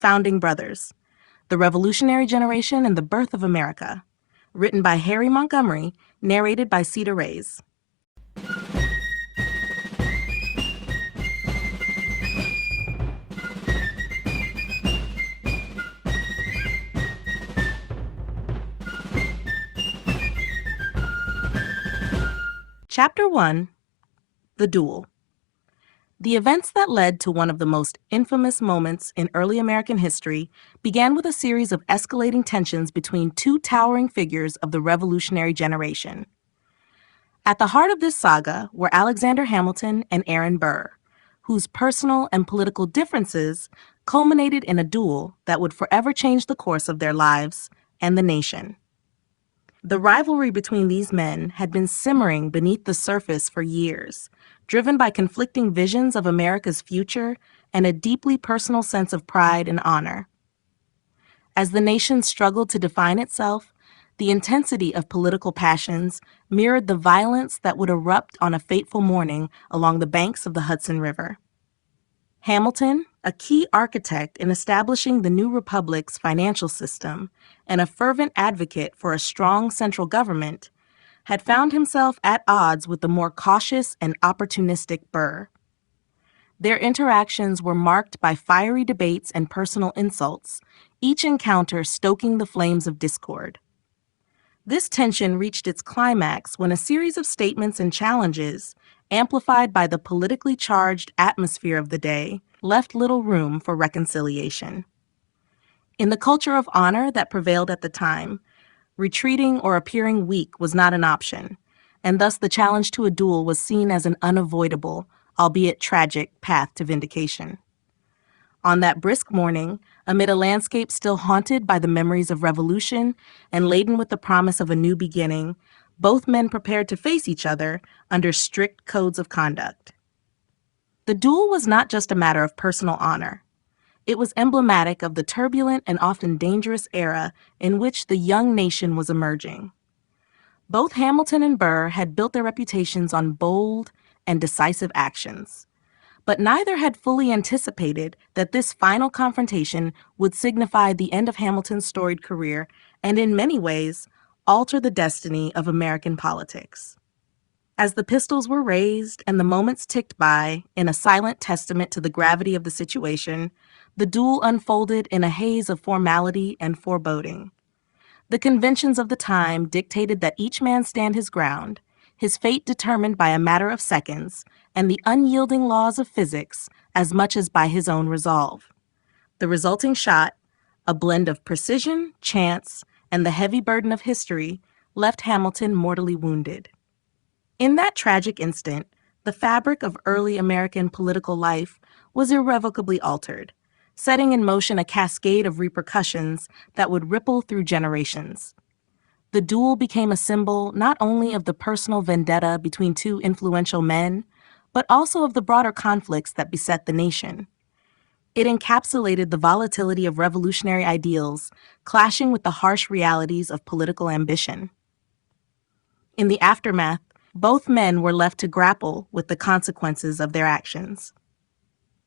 Founding Brothers: The Revolutionary Generation and the Birth of America. Written by Harry Montgomery, narrated by Cedar Reyes. Chapter 1: The Duel. The events that led to one of the most infamous moments in early American history began with a series of escalating tensions between two towering figures of the Revolutionary generation. At the heart of this saga were Alexander Hamilton and Aaron Burr, whose personal and political differences culminated in a duel that would forever change the course of their lives and the nation. The rivalry between these men had been simmering beneath the surface for years, driven by conflicting visions of America's future and a deeply personal sense of pride and honor. As the nation struggled to define itself, the intensity of political passions mirrored the violence that would erupt on a fateful morning along the banks of the Hudson River. Hamilton, a key architect in establishing the new republic's financial system and a fervent advocate for a strong central government, had found himself at odds with the more cautious and opportunistic Burr. Their interactions were marked by fiery debates and personal insults, each encounter stoking the flames of discord. This tension reached its climax when a series of statements and challenges, amplified by the politically charged atmosphere of the day, left little room for reconciliation. In the culture of honor that prevailed at the time, retreating or appearing weak was not an option, and thus the challenge to a duel was seen as an unavoidable, albeit tragic, path to vindication. On that brisk morning, amid a landscape still haunted by the memories of revolution and laden with the promise of a new beginning, both men prepared to face each other under strict codes of conduct. The duel was not just a matter of personal honor. It was emblematic of the turbulent and often dangerous era in which the young nation was emerging. Both Hamilton and Burr had built their reputations on bold and decisive actions, but neither had fully anticipated that this final confrontation would signify the end of Hamilton's storied career and, in many ways, alter the destiny of American politics. As the pistols were raised and the moments ticked by in a silent testament to the gravity of the situation, the duel unfolded in a haze of formality and foreboding. The conventions of the time dictated that each man stand his ground, his fate determined by a matter of seconds, and the unyielding laws of physics as much as by his own resolve. The resulting shot, a blend of precision, chance, and the heavy burden of history, left Hamilton mortally wounded. In that tragic instant, the fabric of early American political life was irrevocably altered, setting in motion a cascade of repercussions that would ripple through generations. The duel became a symbol not only of the personal vendetta between two influential men, but also of the broader conflicts that beset the nation. It encapsulated the volatility of revolutionary ideals clashing with the harsh realities of political ambition. In the aftermath, both men were left to grapple with the consequences of their actions.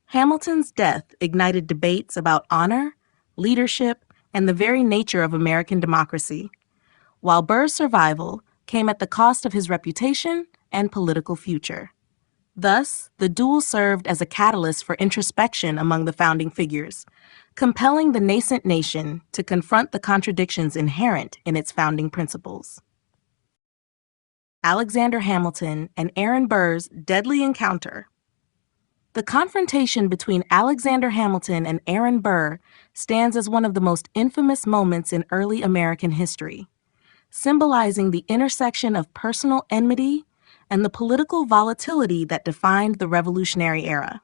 Hamilton's death ignited debates about honor, leadership, and the very nature of American democracy, while Burr's survival came at the cost of his reputation and political future. Thus, the duel served as a catalyst for introspection among the founding figures, compelling the nascent nation to confront the contradictions inherent in its founding principles. Alexander Hamilton and Aaron Burr's deadly encounter. The confrontation between Alexander Hamilton and Aaron Burr stands as one of the most infamous moments in early American history, symbolizing the intersection of personal enmity and the political volatility that defined the Revolutionary era.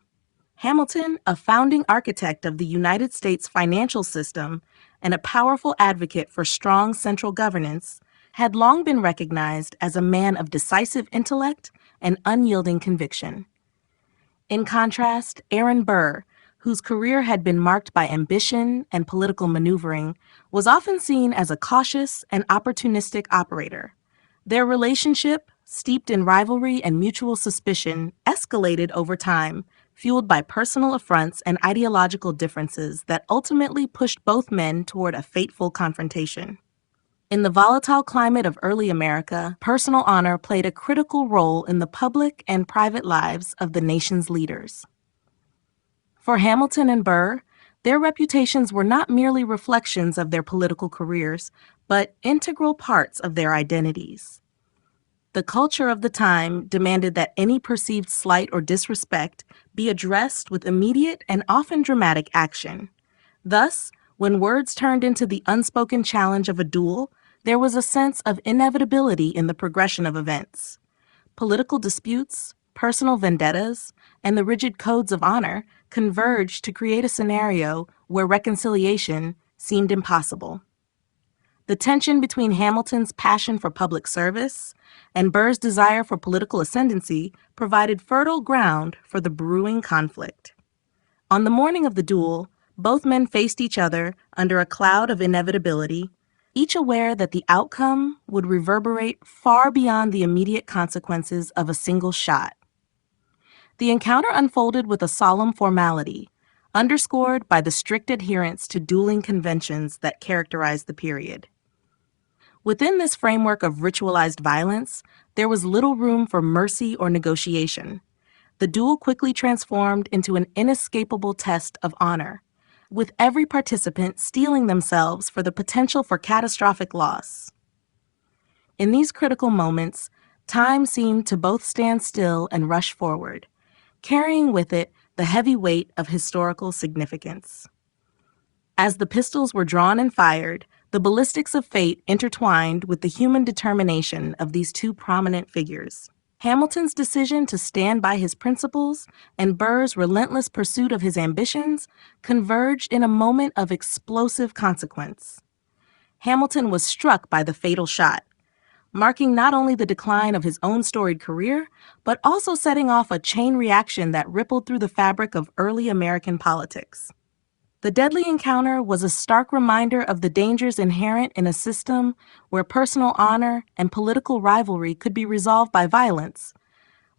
Hamilton, a founding architect of the United States financial system and a powerful advocate for strong central governance, had long been recognized as a man of decisive intellect and unyielding conviction. In contrast, Aaron Burr, whose career had been marked by ambition and political maneuvering, was often seen as a cautious and opportunistic operator, Their relationship, steeped in rivalry and mutual suspicion, escalated over time, fueled by personal affronts and ideological differences that ultimately pushed both men toward a fateful confrontation. In the volatile climate of early America, personal honor played a critical role in the public and private lives of the nation's leaders. For Hamilton and Burr, their reputations were not merely reflections of their political careers, but integral parts of their identities. The culture of the time demanded that any perceived slight or disrespect be addressed with immediate and often dramatic action. Thus, when words turned into the unspoken challenge of a duel, there was a sense of inevitability in the progression of events. Political disputes, personal vendettas, and the rigid codes of honor converged to create a scenario where reconciliation seemed impossible. The tension between Hamilton's passion for public service and Burr's desire for political ascendancy provided fertile ground for the brewing conflict. On the morning of the duel, both men faced each other under a cloud of inevitability, each aware that the outcome would reverberate far beyond the immediate consequences of a single shot. The encounter unfolded with a solemn formality, underscored by the strict adherence to dueling conventions that characterized the period. Within this framework of ritualized violence, there was little room for mercy or negotiation. The duel quickly transformed into an inescapable test of honor, with every participant steeling themselves for the potential for catastrophic loss. In these critical moments, time seemed to both stand still and rush forward, carrying with it the heavy weight of historical significance. As the pistols were drawn and fired, the ballistics of fate intertwined with the human determination of these two prominent figures. Hamilton's decision to stand by his principles and Burr's relentless pursuit of his ambitions converged in a moment of explosive consequence. Hamilton was struck by the fatal shot, marking not only the decline of his own storied career, but also setting off a chain reaction that rippled through the fabric of early American politics. The deadly encounter was a stark reminder of the dangers inherent in a system where personal honor and political rivalry could be resolved by violence,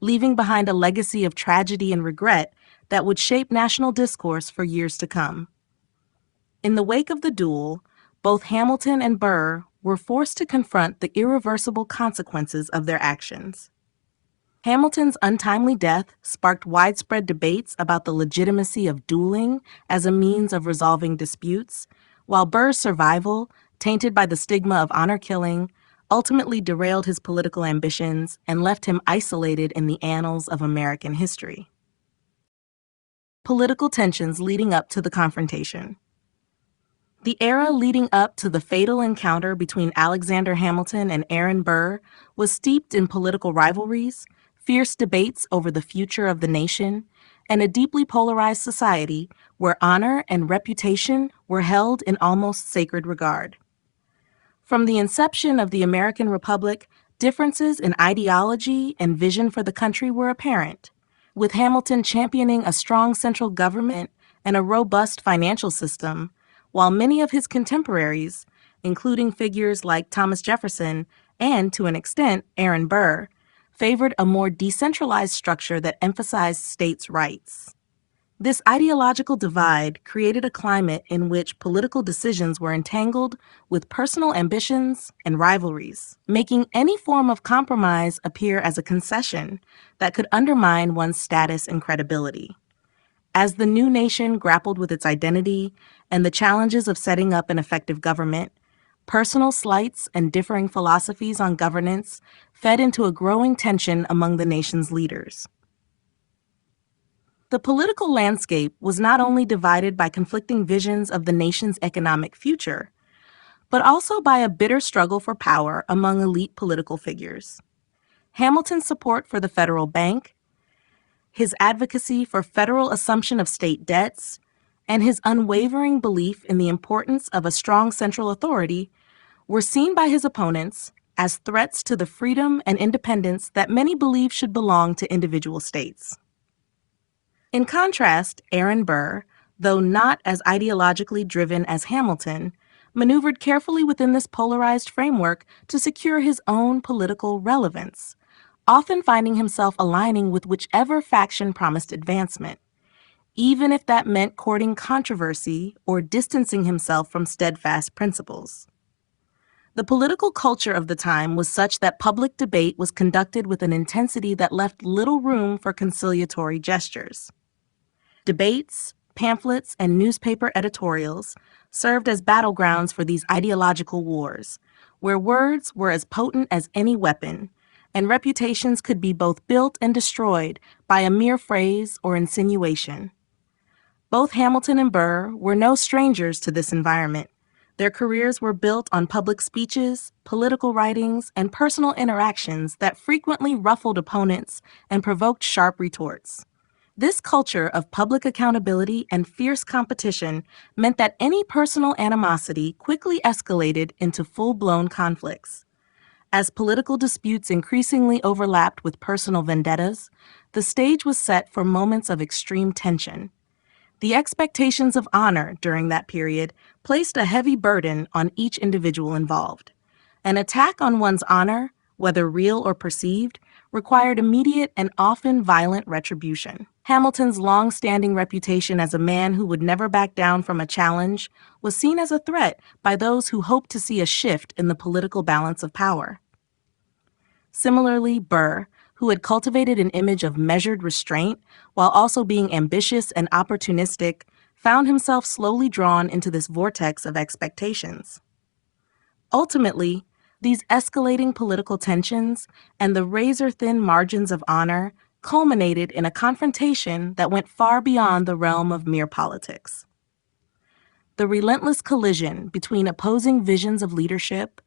leaving behind a legacy of tragedy and regret that would shape national discourse for years to come. In the wake of the duel, both Hamilton and Burr were forced to confront the irreversible consequences of their actions. Hamilton's untimely death sparked widespread debates about the legitimacy of dueling as a means of resolving disputes, while Burr's survival, tainted by the stigma of honor killing, ultimately derailed his political ambitions and left him isolated in the annals of American history. Political tensions leading up to the confrontation. The era leading up to the fatal encounter between Alexander Hamilton and Aaron Burr was steeped in political rivalries, fierce debates over the future of the nation, and a deeply polarized society where honor and reputation were held in almost sacred regard. From the inception of the American Republic, differences in ideology and vision for the country were apparent, with Hamilton championing a strong central government and a robust financial system, while many of his contemporaries, including figures like Thomas Jefferson and, to an extent, Aaron Burr, favored a more decentralized structure that emphasized states' rights. This ideological divide created a climate in which political decisions were entangled with personal ambitions and rivalries, making any form of compromise appear as a concession that could undermine one's status and credibility. As the new nation grappled with its identity and the challenges of setting up an effective government, personal slights and differing philosophies on governance fed into a growing tension among the nation's leaders. The political landscape was not only divided by conflicting visions of the nation's economic future, but also by a bitter struggle for power among elite political figures. Hamilton's support for the federal bank, his advocacy for federal assumption of state debts, and his unwavering belief in the importance of a strong central authority were seen by his opponents as threats to the freedom and independence that many believed should belong to individual states. In contrast, Aaron Burr, though not as ideologically driven as Hamilton, maneuvered carefully within this polarized framework to secure his own political relevance, often finding himself aligning with whichever faction promised advancement, even if that meant courting controversy or distancing himself from steadfast principles. The political culture of the time was such that public debate was conducted with an intensity that left little room for conciliatory gestures. Debates, pamphlets, and newspaper editorials served as battlegrounds for these ideological wars, where words were as potent as any weapon, and reputations could be both built and destroyed by a mere phrase or insinuation. Both Hamilton and Burr were no strangers to this environment. Their careers were built on public speeches, political writings, and personal interactions that frequently ruffled opponents and provoked sharp retorts. This culture of public accountability and fierce competition meant that any personal animosity quickly escalated into full-blown conflicts. As political disputes increasingly overlapped with personal vendettas, the stage was set for moments of extreme tension. The expectations of honor during that period placed a heavy burden on each individual involved. An attack on one's honor, whether real or perceived, required immediate and often violent retribution. Hamilton's long-standing reputation as a man who would never back down from a challenge was seen as a threat by those who hoped to see a shift in the political balance of power. Similarly, Burr, who had cultivated an image of measured restraint while also being ambitious and opportunistic, found himself slowly drawn into this vortex of expectations. Ultimately, these escalating political tensions and the razor-thin margins of honor culminated in a confrontation that went far beyond the realm of mere politics. The relentless collision between opposing visions of leadership,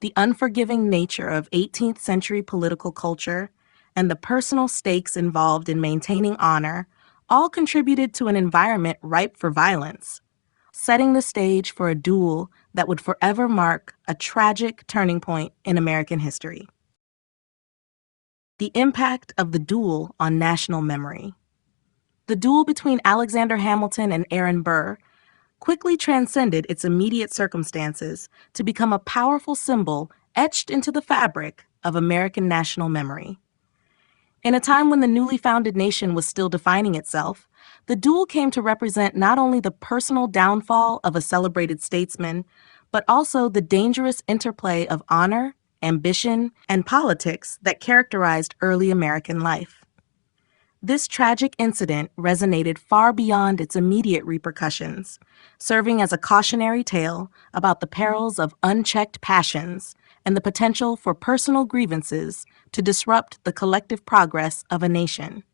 the unforgiving nature of 18th century political culture, and the personal stakes involved in maintaining honor all contributed to an environment ripe for violence, setting the stage for a duel that would forever mark a tragic turning point in American history. The impact of the duel on national memory. The duel between Alexander Hamilton and Aaron Burr quickly transcended its immediate circumstances to become a powerful symbol etched into the fabric of American national memory. In a time when the newly founded nation was still defining itself, the duel came to represent not only the personal downfall of a celebrated statesman, but also the dangerous interplay of honor, ambition, and politics that characterized early American life. This tragic incident resonated far beyond its immediate repercussions, serving as a cautionary tale about the perils of unchecked passions and the potential for personal grievances to disrupt the collective progress of a nation.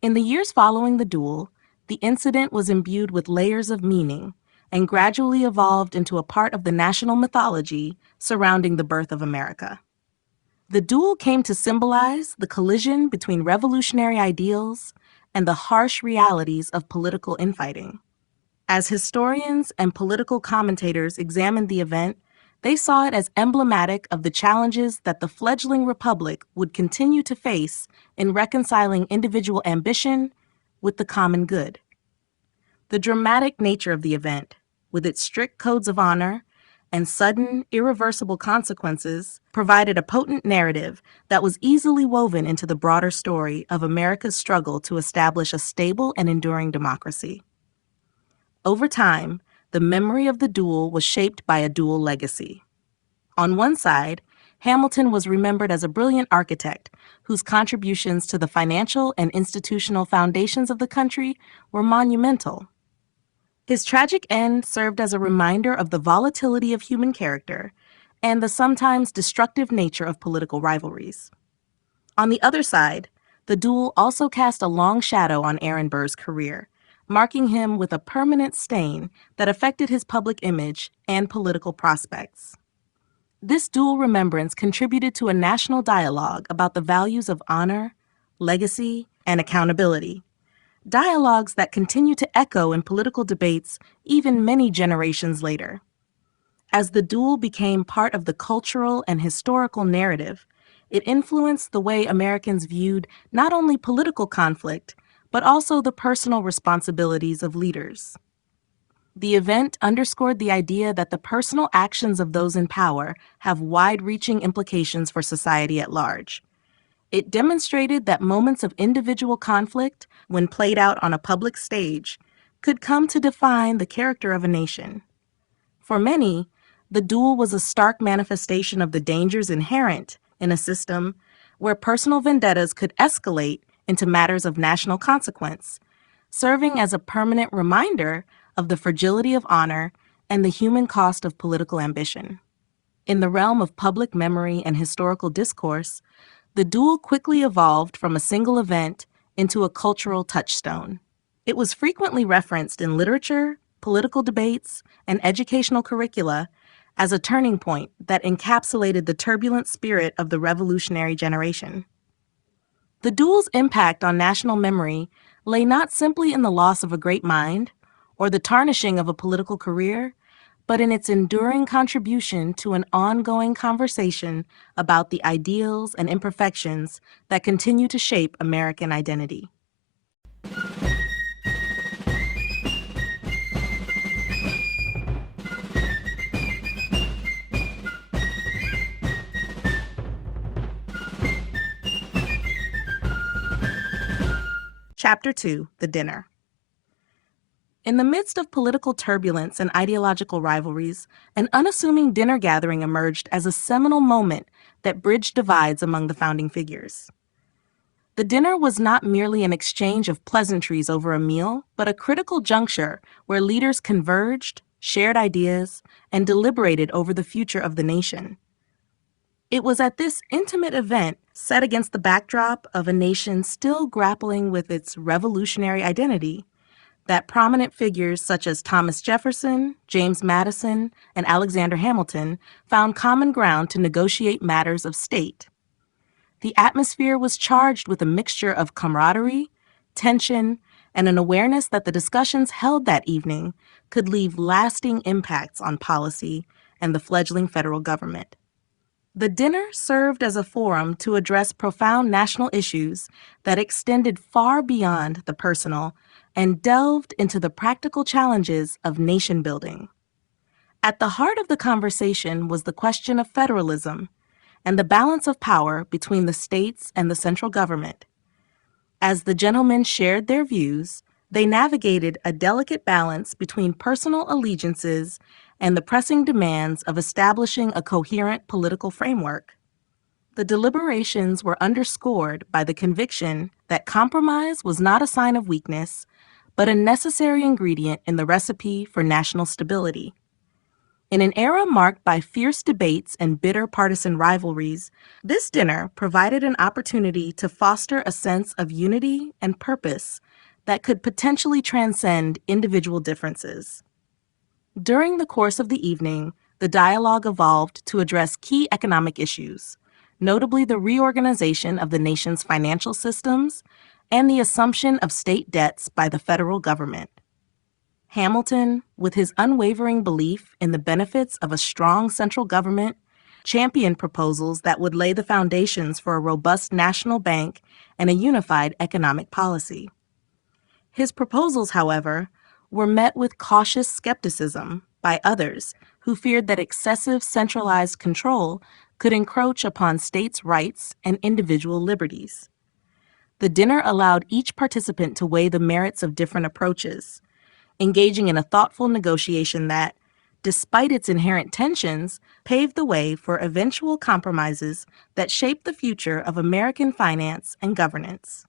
In the years following the duel, the incident was imbued with layers of meaning and gradually evolved into a part of the national mythology surrounding the birth of America. The duel came to symbolize the collision between revolutionary ideals and the harsh realities of political infighting. As historians and political commentators examined the event, they saw it as emblematic of the challenges that the fledgling republic would continue to face in reconciling individual ambition with the common good. The dramatic nature of the event, with its strict codes of honor and sudden, irreversible consequences, provided a potent narrative that was easily woven into the broader story of America's struggle to establish a stable and enduring democracy. Over time, the memory of the duel was shaped by a dual legacy. On one side, Hamilton was remembered as a brilliant architect whose contributions to the financial and institutional foundations of the country were monumental. His tragic end served as a reminder of the volatility of human character and the sometimes destructive nature of political rivalries. On the other side, the duel also cast a long shadow on Aaron Burr's career, marking him with a permanent stain that affected his public image and political prospects. This dual remembrance contributed to a national dialogue about the values of honor, legacy, and accountability. Dialogues that continue to echo in political debates even many generations later. As the duel became part of the cultural and historical narrative, it influenced the way Americans viewed not only political conflict, but also the personal responsibilities of leaders. The event underscored the idea that the personal actions of those in power have wide-reaching implications for society at large. It demonstrated that moments of individual conflict, when played out on a public stage, could come to define the character of a nation. For many, the duel was a stark manifestation of the dangers inherent in a system where personal vendettas could escalate into matters of national consequence, serving as a permanent reminder of the fragility of honor and the human cost of political ambition. In the realm of public memory and historical discourse, the duel quickly evolved from a single event into a cultural touchstone. It was frequently referenced in literature, political debates, and educational curricula as a turning point that encapsulated the turbulent spirit of the revolutionary generation. The duel's impact on national memory lay not simply in the loss of a great mind or the tarnishing of a political career, but in its enduring contribution to an ongoing conversation about the ideals and imperfections that continue to shape American identity. Chapter 2, The Dinner. In the midst of political turbulence and ideological rivalries, an unassuming dinner gathering emerged as a seminal moment that bridged divides among the founding figures. The dinner was not merely an exchange of pleasantries over a meal, but a critical juncture where leaders converged, shared ideas, and deliberated over the future of the nation. It was at this intimate event, set against the backdrop of a nation still grappling with its revolutionary identity, that prominent figures such as Thomas Jefferson, James Madison, and Alexander Hamilton found common ground to negotiate matters of state. The atmosphere was charged with a mixture of camaraderie, tension, and an awareness that the discussions held that evening could leave lasting impacts on policy and the fledgling federal government. The dinner served as a forum to address profound national issues that extended far beyond the personal and delved into the practical challenges of nation building. At the heart of the conversation was the question of federalism and the balance of power between the states and the central government. As the gentlemen shared their views, they navigated a delicate balance between personal allegiances and the pressing demands of establishing a coherent political framework. The deliberations were underscored by the conviction that compromise was not a sign of weakness, but a necessary ingredient in the recipe for national stability. In an era marked by fierce debates and bitter partisan rivalries, this dinner provided an opportunity to foster a sense of unity and purpose that could potentially transcend individual differences. During the course of the evening, the dialogue evolved to address key economic issues, notably the reorganization of the nation's financial systems and the assumption of state debts by the federal government. Hamilton, with his unwavering belief in the benefits of a strong central government, championed proposals that would lay the foundations for a robust national bank and a unified economic policy. His proposals, however, were met with cautious skepticism by others who feared that excessive centralized control could encroach upon states' rights and individual liberties. The dinner allowed each participant to weigh the merits of different approaches, engaging in a thoughtful negotiation that, despite its inherent tensions, paved the way for eventual compromises that shaped the future of American finance and governance.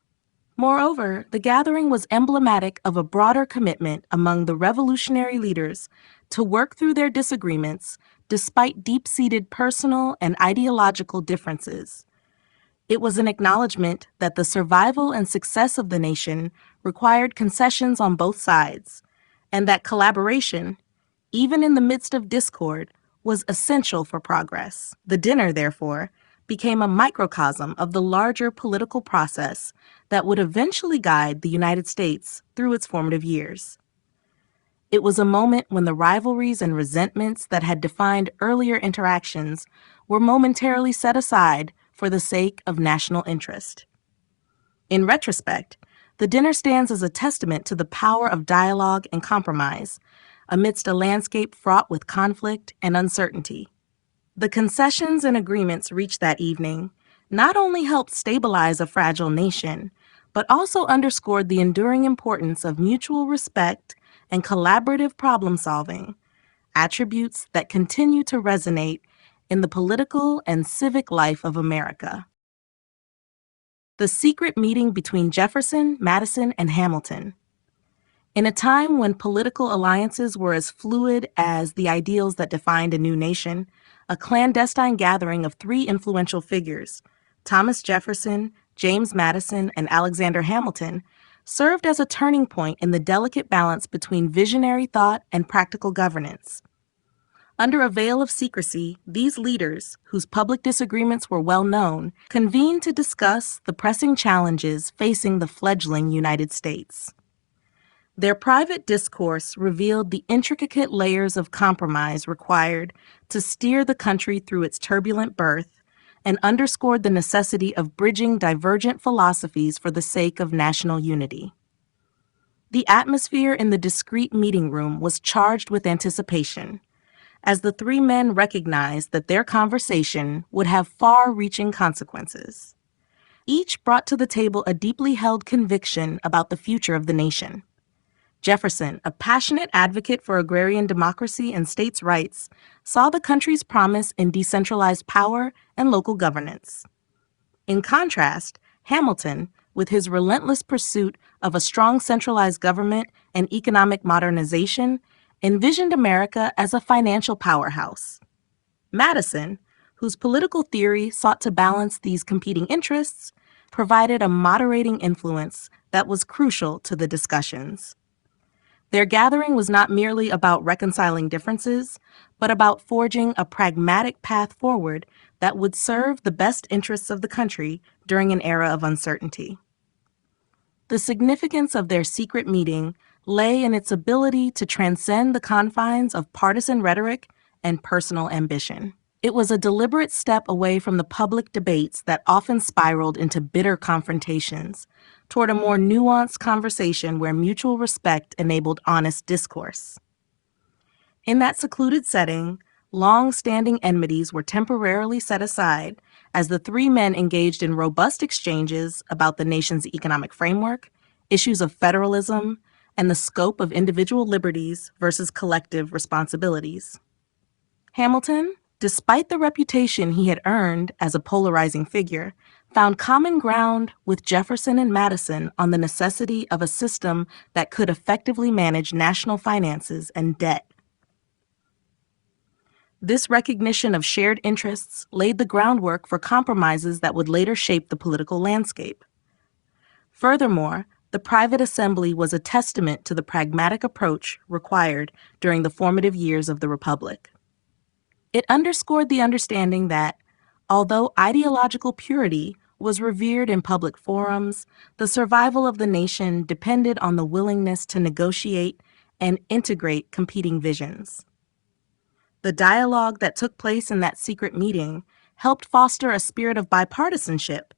Moreover, the gathering was emblematic of a broader commitment among the revolutionary leaders to work through their disagreements despite deep-seated personal and ideological differences. It was an acknowledgement that the survival and success of the nation required concessions on both sides, and that collaboration, even in the midst of discord, was essential for progress. The dinner, therefore, became a microcosm of the larger political process that would eventually guide the United States through its formative years. It was a moment when the rivalries and resentments that had defined earlier interactions were momentarily set aside for the sake of national interest. In retrospect, the dinner stands as a testament to the power of dialogue and compromise, amidst a landscape fraught with conflict and uncertainty. The concessions and agreements reached that evening not only helped stabilize a fragile nation, but also underscored the enduring importance of mutual respect and collaborative problem-solving, attributes that continue to resonate in the political and civic life of America. The secret meeting between Jefferson, Madison, and Hamilton. In a time when political alliances were as fluid as the ideals that defined a new nation, a clandestine gathering of three influential figures, Thomas Jefferson, James Madison, and Alexander Hamilton, served as a turning point in the delicate balance between visionary thought and practical governance. Under a veil of secrecy, these leaders, whose public disagreements were well known, convened to discuss the pressing challenges facing the fledgling United States. Their private discourse revealed the intricate layers of compromise required to steer the country through its turbulent birth and underscored the necessity of bridging divergent philosophies for the sake of national unity. The atmosphere in the discreet meeting room was charged with anticipation, as the three men recognized that their conversation would have far-reaching consequences. Each brought to the table a deeply held conviction about the future of the nation. Jefferson, a passionate advocate for agrarian democracy and states' rights, saw the country's promise in decentralized power and local governance. In contrast, Hamilton, with his relentless pursuit of a strong centralized government and economic modernization, envisioned America as a financial powerhouse. Madison, whose political theory sought to balance these competing interests, provided a moderating influence that was crucial to the discussions. Their gathering was not merely about reconciling differences, but about forging a pragmatic path forward that would serve the best interests of the country during an era of uncertainty. The significance of their secret meeting lay in its ability to transcend the confines of partisan rhetoric and personal ambition. It was a deliberate step away from the public debates that often spiraled into bitter confrontations, toward a more nuanced conversation where mutual respect enabled honest discourse. In that secluded setting, long-standing enmities were temporarily set aside as the three men engaged in robust exchanges about the nation's economic framework, issues of federalism, and the scope of individual liberties versus collective responsibilities. Hamilton, despite the reputation he had earned as a polarizing figure, found common ground with Jefferson and Madison on the necessity of a system that could effectively manage national finances and debt. This recognition of shared interests laid the groundwork for compromises that would later shape the political landscape. Furthermore, the private assembly was a testament to the pragmatic approach required during the formative years of the Republic. It underscored the understanding that, although ideological purity was revered in public forums, the survival of the nation depended on the willingness to negotiate and integrate competing visions. The dialogue that took place in that secret meeting helped foster a spirit of bipartisanship,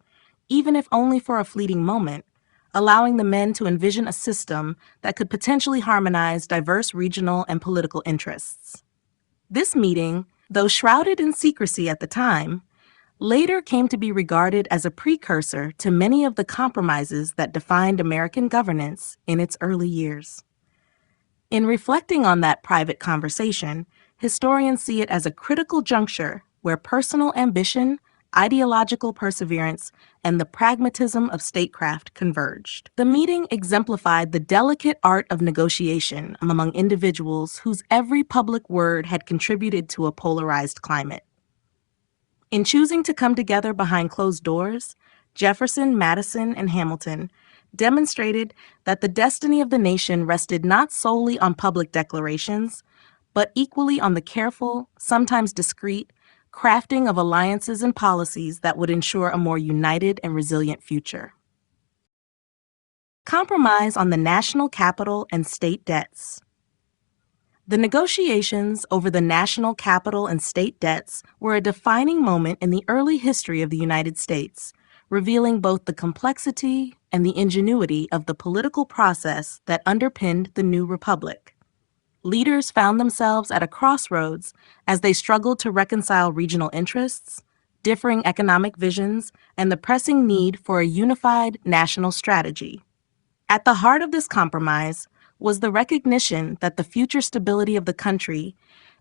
even if only for a fleeting moment, allowing the men to envision a system that could potentially harmonize diverse regional and political interests. This meeting, though shrouded in secrecy at the time, later came to be regarded as a precursor to many of the compromises that defined American governance in its early years. In reflecting on that private conversation, historians see it as a critical juncture where personal ambition, ideological perseverance, and the pragmatism of statecraft converged. The meeting exemplified the delicate art of negotiation among individuals whose every public word had contributed to a polarized climate. In choosing to come together behind closed doors, Jefferson, Madison, and Hamilton demonstrated that the destiny of the nation rested not solely on public declarations, but equally on the careful, sometimes discreet, crafting of alliances and policies that would ensure a more united and resilient future. Compromise on the national capital and state debts. The negotiations over the national capital and state debts were a defining moment in the early history of the United States, revealing both the complexity and the ingenuity of the political process that underpinned the new republic. Leaders found themselves at a crossroads as they struggled to reconcile regional interests, differing economic visions, and the pressing need for a unified national strategy. At the heart of this compromise was the recognition that the future stability of the country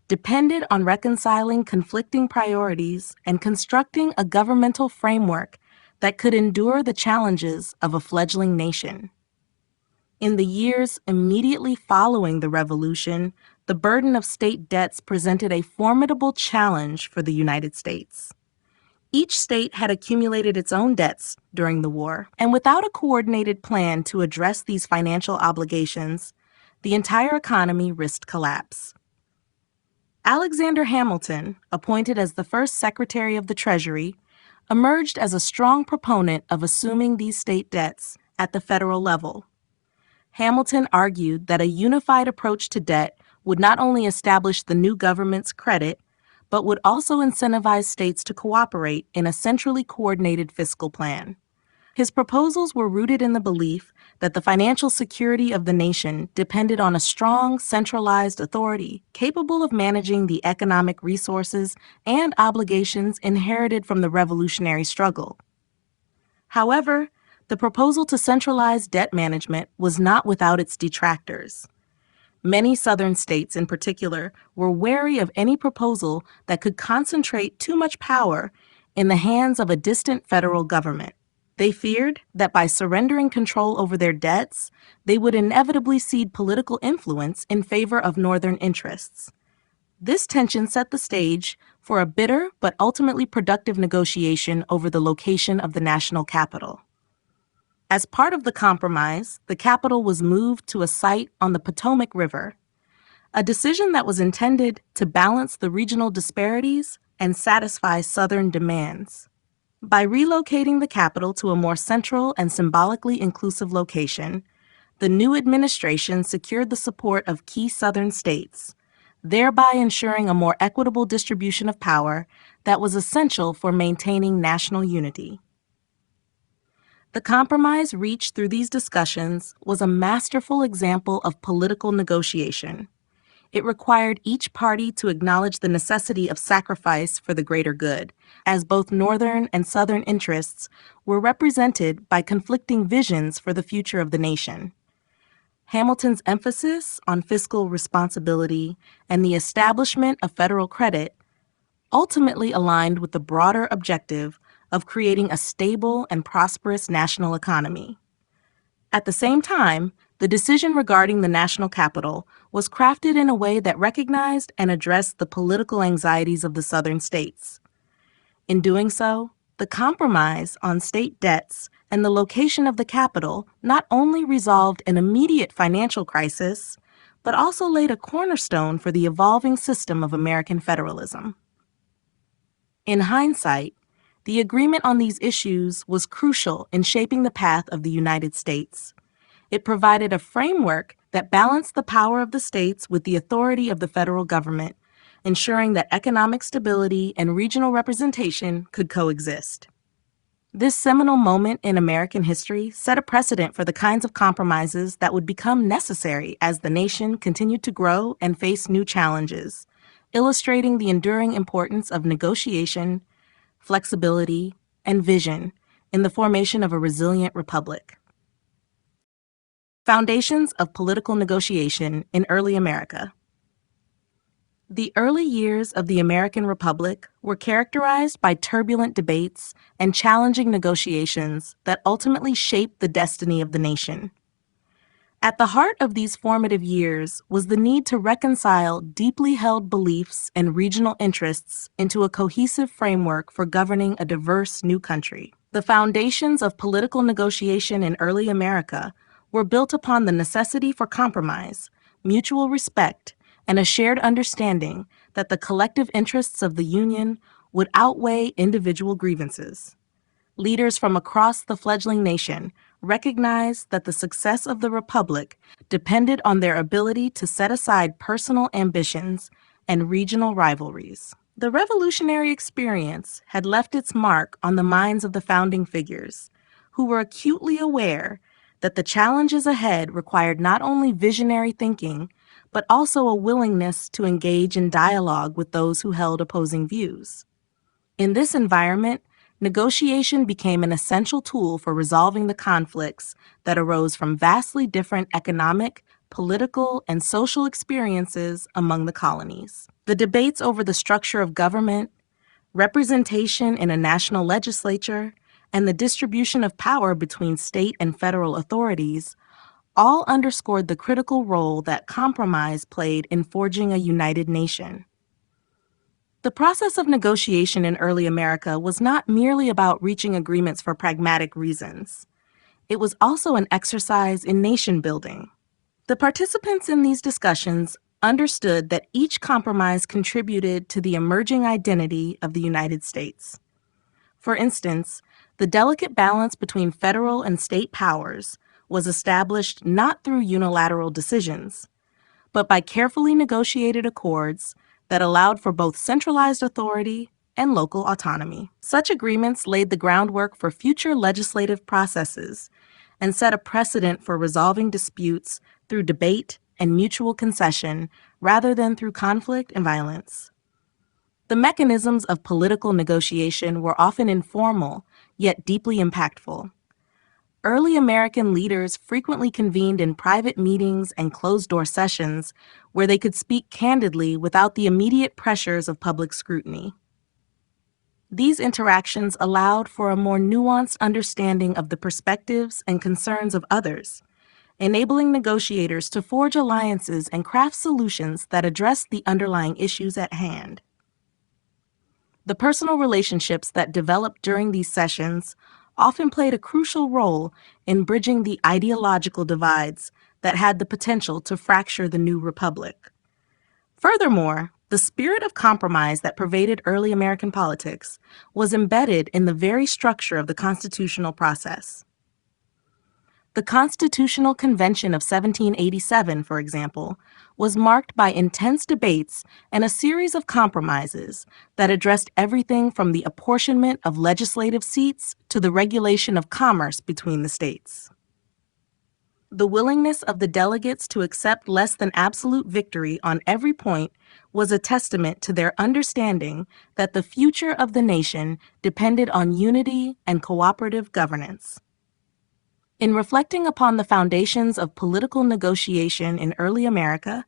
depended on reconciling conflicting priorities and constructing a governmental framework that could endure the challenges of a fledgling nation. In the years immediately following the revolution, the burden of state debts presented a formidable challenge for the United States. Each state had accumulated its own debts during the war, and without a coordinated plan to address these financial obligations, the entire economy risked collapse. Alexander Hamilton, appointed as the first Secretary of the Treasury, emerged as a strong proponent of assuming these state debts at the federal level. Hamilton argued that a unified approach to debt would not only establish the new government's credit, but would also incentivize states to cooperate in a centrally coordinated fiscal plan. His proposals were rooted in the belief that the financial security of the nation depended on a strong, centralized authority capable of managing the economic resources and obligations inherited from the revolutionary struggle. However, the proposal to centralize debt management was not without its detractors. Many Southern states, in particular, were wary of any proposal that could concentrate too much power in the hands of a distant federal government. They feared that by surrendering control over their debts, they would inevitably cede political influence in favor of Northern interests. This tension set the stage for a bitter but ultimately productive negotiation over the location of the national capital. As part of the compromise, the capital was moved to a site on the Potomac River, a decision that was intended to balance the regional disparities and satisfy Southern demands. By relocating the capital to a more central and symbolically inclusive location, the new administration secured the support of key Southern states, thereby ensuring a more equitable distribution of power that was essential for maintaining national unity. The compromise reached through these discussions was a masterful example of political negotiation. It required each party to acknowledge the necessity of sacrifice for the greater good, as both Northern and Southern interests were represented by conflicting visions for the future of the nation. Hamilton's emphasis on fiscal responsibility and the establishment of federal credit ultimately aligned with the broader objective of creating a stable and prosperous national economy. At the same time, the decision regarding the national capital was crafted in a way that recognized and addressed the political anxieties of the Southern states. In doing so, the compromise on state debts and the location of the capital not only resolved an immediate financial crisis, but also laid a cornerstone for the evolving system of American federalism. In hindsight, the agreement on these issues was crucial in shaping the path of the United States. It provided a framework that balanced the power of the states with the authority of the federal government, ensuring that economic stability and regional representation could coexist. This seminal moment in American history set a precedent for the kinds of compromises that would become necessary as the nation continued to grow and face new challenges, illustrating the enduring importance of negotiation, flexibility, and vision in the formation of a resilient republic. Foundations of political negotiation in early America. The early years of the American Republic were characterized by turbulent debates and challenging negotiations that ultimately shaped the destiny of the nation. At the heart of these formative years was the need to reconcile deeply held beliefs and regional interests into a cohesive framework for governing a diverse new country. The foundations of political negotiation in early America were built upon the necessity for compromise, mutual respect, and a shared understanding that the collective interests of the Union would outweigh individual grievances. Leaders from across the fledgling nation recognized that the success of the Republic depended on their ability to set aside personal ambitions and regional rivalries. The revolutionary experience had left its mark on the minds of the founding figures, who were acutely aware that the challenges ahead required not only visionary thinking, but also a willingness to engage in dialogue with those who held opposing views. In this environment, negotiation became an essential tool for resolving the conflicts that arose from vastly different economic, political, and social experiences among the colonies. The debates over the structure of government, representation in a national legislature, and the distribution of power between state and federal authorities all underscored the critical role that compromise played in forging a united nation. The process of negotiation in early America was not merely about reaching agreements for pragmatic reasons. It was also an exercise in nation building. The participants in these discussions understood that each compromise contributed to the emerging identity of the United States. For instance, the delicate balance between federal and state powers was established not through unilateral decisions, but by carefully negotiated accords that allowed for both centralized authority and local autonomy. Such agreements laid the groundwork for future legislative processes and set a precedent for resolving disputes through debate and mutual concession rather than through conflict and violence. The mechanisms of political negotiation were often informal, yet deeply impactful. Early American leaders frequently convened in private meetings and closed-door sessions where they could speak candidly without the immediate pressures of public scrutiny. These interactions allowed for a more nuanced understanding of the perspectives and concerns of others, enabling negotiators to forge alliances and craft solutions that address the underlying issues at hand. The personal relationships that developed during these sessions often played a crucial role in bridging the ideological divides that had the potential to fracture the new republic. Furthermore, the spirit of compromise that pervaded early American politics was embedded in the very structure of the constitutional process. The Constitutional Convention of 1787, for example, was marked by intense debates and a series of compromises that addressed everything from the apportionment of legislative seats to the regulation of commerce between the states. The willingness of the delegates to accept less than absolute victory on every point was a testament to their understanding that the future of the nation depended on unity and cooperative governance. In reflecting upon the foundations of political negotiation in early America,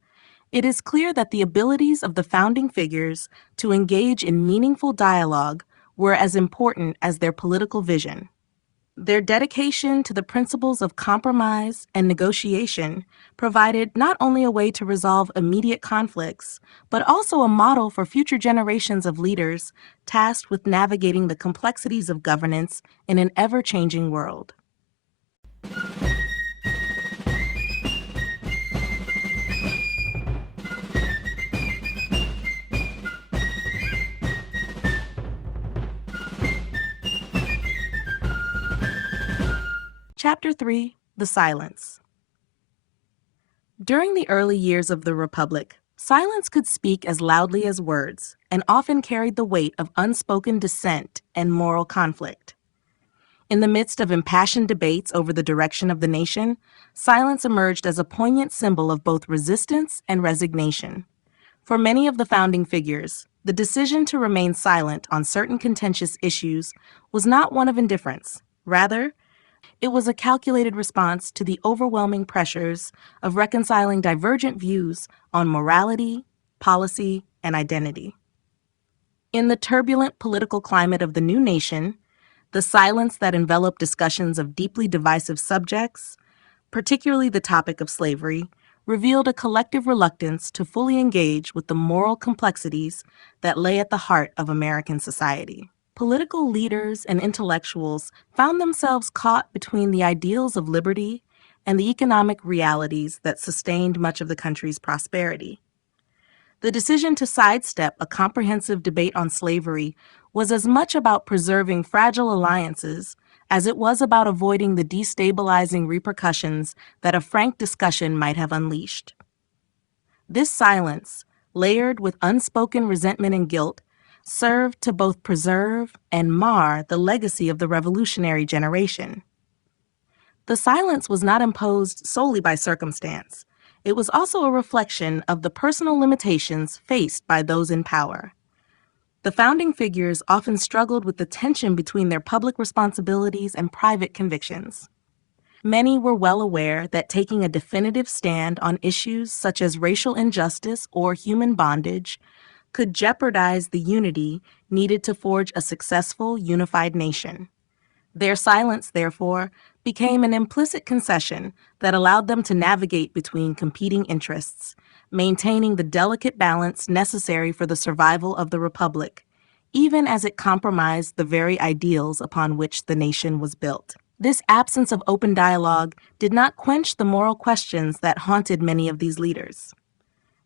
it is clear that the abilities of the founding figures to engage in meaningful dialogue were as important as their political vision. Their dedication to the principles of compromise and negotiation provided not only a way to resolve immediate conflicts, but also a model for future generations of leaders tasked with navigating the complexities of governance in an ever-changing world. Chapter 3: The Silence. During the early years of the Republic, silence could speak as loudly as words and often carried the weight of unspoken dissent and moral conflict. In the midst of impassioned debates over the direction of the nation, silence emerged as a poignant symbol of both resistance and resignation. For many of the founding figures, the decision to remain silent on certain contentious issues was not one of indifference. Rather, it was a calculated response to the overwhelming pressures of reconciling divergent views on morality, policy, and identity. In the turbulent political climate of the new nation, the silence that enveloped discussions of deeply divisive subjects, particularly the topic of slavery, revealed a collective reluctance to fully engage with the moral complexities that lay at the heart of American society. Political leaders and intellectuals found themselves caught between the ideals of liberty and the economic realities that sustained much of the country's prosperity. The decision to sidestep a comprehensive debate on slavery was as much about preserving fragile alliances as it was about avoiding the destabilizing repercussions that a frank discussion might have unleashed. This silence, layered with unspoken resentment and guilt, served to both preserve and mar the legacy of the revolutionary generation. The silence was not imposed solely by circumstance. it was also a reflection of the personal limitations faced by those in power. The founding figures often struggled with the tension between their public responsibilities and private convictions. Many were well aware that taking a definitive stand on issues such as racial injustice or human bondage could jeopardize the unity needed to forge a successful, unified nation. Their silence, therefore, became an implicit concession that allowed them to navigate between competing interests, maintaining the delicate balance necessary for the survival of the Republic, even as it compromised the very ideals upon which the nation was built. This absence of open dialogue did not quench the moral questions that haunted many of these leaders.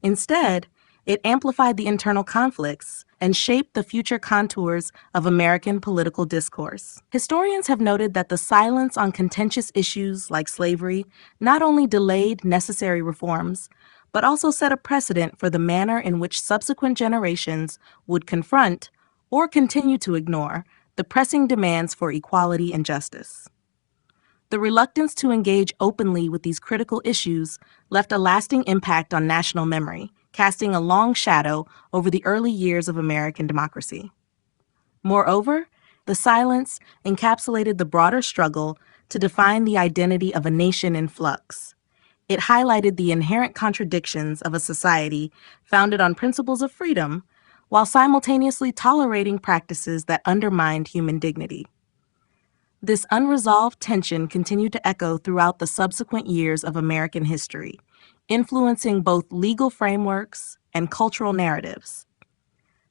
Instead, it amplified the internal conflicts and shaped the future contours of American political discourse. Historians have noted that the silence on contentious issues like slavery not only delayed necessary reforms, but also set a precedent for the manner in which subsequent generations would confront or continue to ignore the pressing demands for equality and justice. The reluctance to engage openly with these critical issues left a lasting impact on national memory, casting a long shadow over the early years of American democracy. Moreover, the silence encapsulated the broader struggle to define the identity of a nation in flux. It highlighted the inherent contradictions of a society founded on principles of freedom, while simultaneously tolerating practices that undermined human dignity. This unresolved tension continued to echo throughout the subsequent years of American history, influencing both legal frameworks and cultural narratives.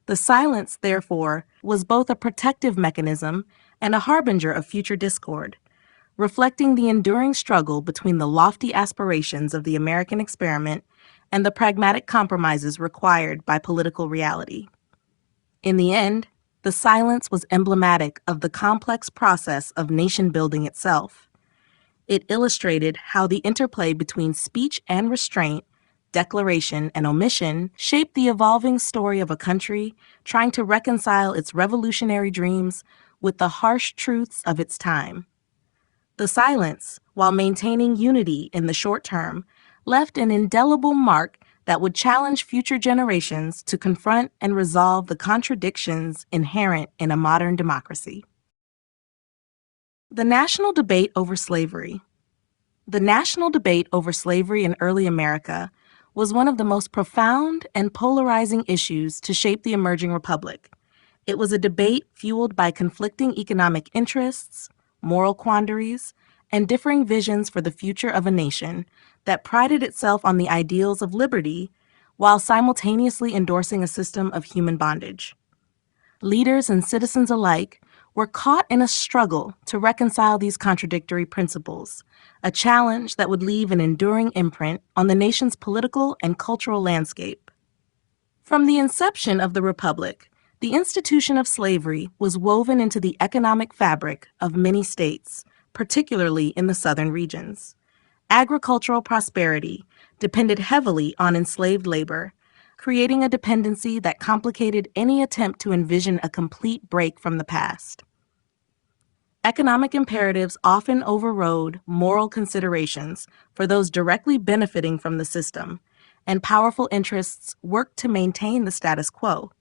The silence, therefore, was both a protective mechanism and a harbinger of future discord, reflecting the enduring struggle between the lofty aspirations of the American experiment and the pragmatic compromises required by political reality. In the end, the silence was emblematic of the complex process of nation building itself. It illustrated how the interplay between speech and restraint, declaration and omission, shaped the evolving story of a country trying to reconcile its revolutionary dreams with the harsh truths of its time. The silence, while maintaining unity in the short term, left an indelible mark that would challenge future generations to confront and resolve the contradictions inherent in a modern democracy. The national debate over slavery. The national debate over slavery in early America was one of the most profound and polarizing issues to shape the emerging republic. It was a debate fueled by conflicting economic interests, moral quandaries, and differing visions for the future of a nation that prided itself on the ideals of liberty while simultaneously endorsing a system of human bondage. Leaders and citizens alike were caught in a struggle to reconcile these contradictory principles, a challenge that would leave an enduring imprint on the nation's political and cultural landscape. From the inception of the Republic, the institution of slavery was woven into the economic fabric of many states, particularly in the southern regions. Agricultural prosperity depended heavily on enslaved labor, creating a dependency that complicated any attempt to envision a complete break from the past. Economic imperatives often overrode moral considerations for those directly benefiting from the system, and powerful interests worked to maintain the status quo.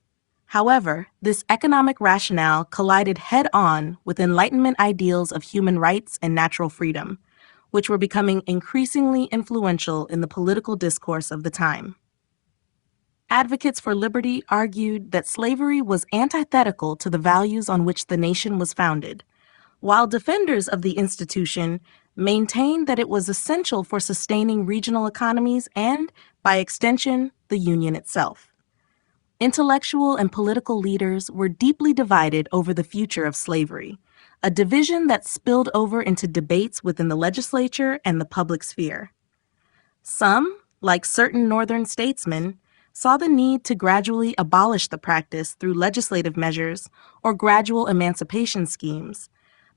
However, this economic rationale collided head-on with Enlightenment ideals of human rights and natural freedom, which were becoming increasingly influential in the political discourse of the time. Advocates for liberty argued that slavery was antithetical to the values on which the nation was founded, while defenders of the institution maintained that it was essential for sustaining regional economies and, by extension, the Union itself. Intellectual and political leaders were deeply divided over the future of slavery, a division that spilled over into debates within the legislature and the public sphere. Some, like certain Northern statesmen, saw the need to gradually abolish the practice through legislative measures or gradual emancipation schemes,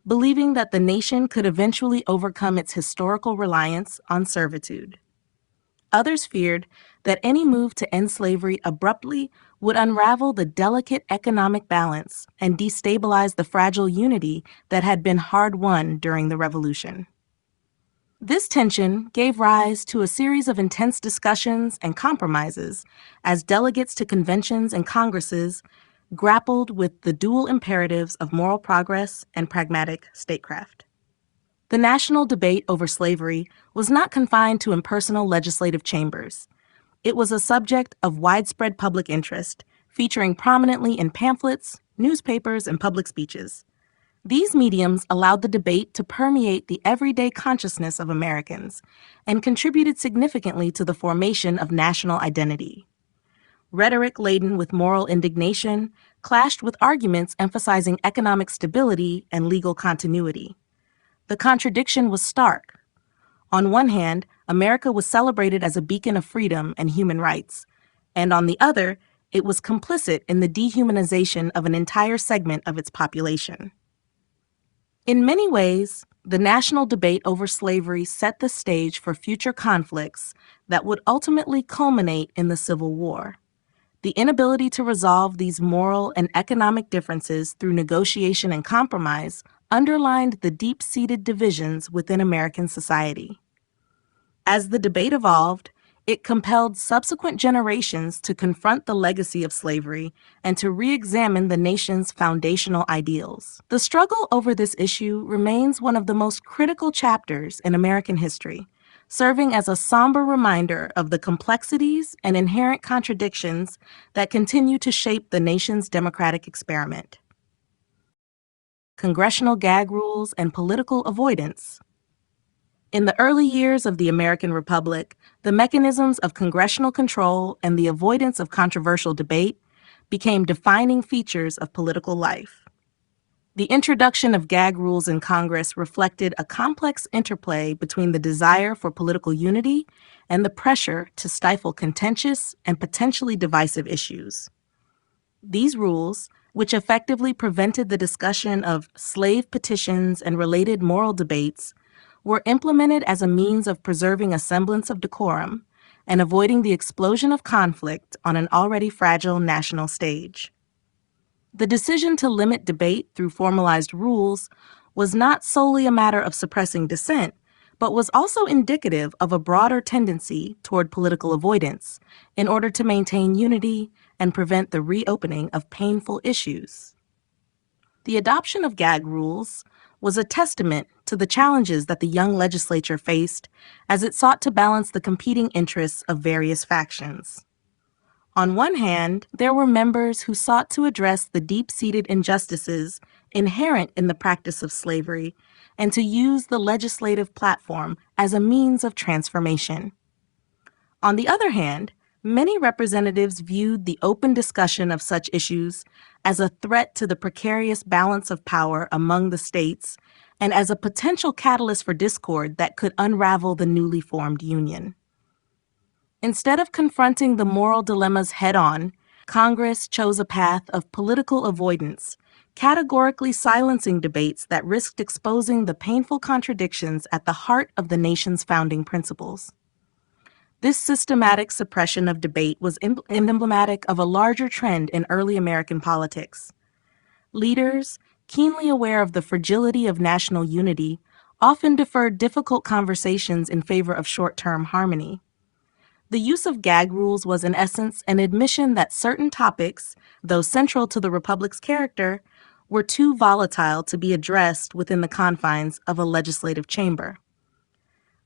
believing that the nation could eventually overcome its historical reliance on servitude. Others feared that any move to end slavery abruptly would unravel the delicate economic balance and destabilize the fragile unity that had been hard-won during the Revolution. This tension gave rise to a series of intense discussions and compromises as delegates to conventions and congresses grappled with the dual imperatives of moral progress and pragmatic statecraft. The national debate over slavery was not confined to impersonal legislative chambers. It was a subject of widespread public interest, featuring prominently in pamphlets, newspapers, and public speeches. These mediums allowed the debate to permeate the everyday consciousness of Americans and contributed significantly to the formation of national identity. Rhetoric laden with moral indignation clashed with arguments emphasizing economic stability and legal continuity. The contradiction was stark. On one hand, America was celebrated as a beacon of freedom and human rights, and on the other, it was complicit in the dehumanization of an entire segment of its population. In many ways, the national debate over slavery set the stage for future conflicts that would ultimately culminate in the Civil War. The inability to resolve these moral and economic differences through negotiation and compromise underlined the deep-seated divisions within American society. As the debate evolved, it compelled subsequent generations to confront the legacy of slavery and to re-examine the nation's foundational ideals. The struggle over this issue remains one of the most critical chapters in American history, serving as a somber reminder of the complexities and inherent contradictions that continue to shape the nation's democratic experiment. Congressional gag rules and political avoidance. In the early years of the American Republic, the mechanisms of congressional control and the avoidance of controversial debate became defining features of political life. The introduction of gag rules in Congress reflected a complex interplay between the desire for political unity and the pressure to stifle contentious and potentially divisive issues. These rules, which effectively prevented the discussion of slave petitions and related moral debates, were implemented as a means of preserving a semblance of decorum and avoiding the explosion of conflict on an already fragile national stage. The decision to limit debate through formalized rules was not solely a matter of suppressing dissent, but was also indicative of a broader tendency toward political avoidance in order to maintain unity and prevent the reopening of painful issues. The adoption of gag rules was a testament to the challenges that the young legislature faced as it sought to balance the competing interests of various factions. On one hand, there were members who sought to address the deep-seated injustices inherent in the practice of slavery and to use the legislative platform as a means of transformation. On the other hand, many representatives viewed the open discussion of such issues as a threat to the precarious balance of power among the states and as a potential catalyst for discord that could unravel the newly formed union. Instead of confronting the moral dilemmas head-on, Congress chose a path of political avoidance, categorically silencing debates that risked exposing the painful contradictions at the heart of the nation's founding principles. This systematic suppression of debate was emblematic of a larger trend in early American politics. Leaders, keenly aware of the fragility of national unity, often deferred difficult conversations in favor of short-term harmony. The use of gag rules was in essence an admission that certain topics, though central to the Republic's character, were too volatile to be addressed within the confines of a legislative chamber.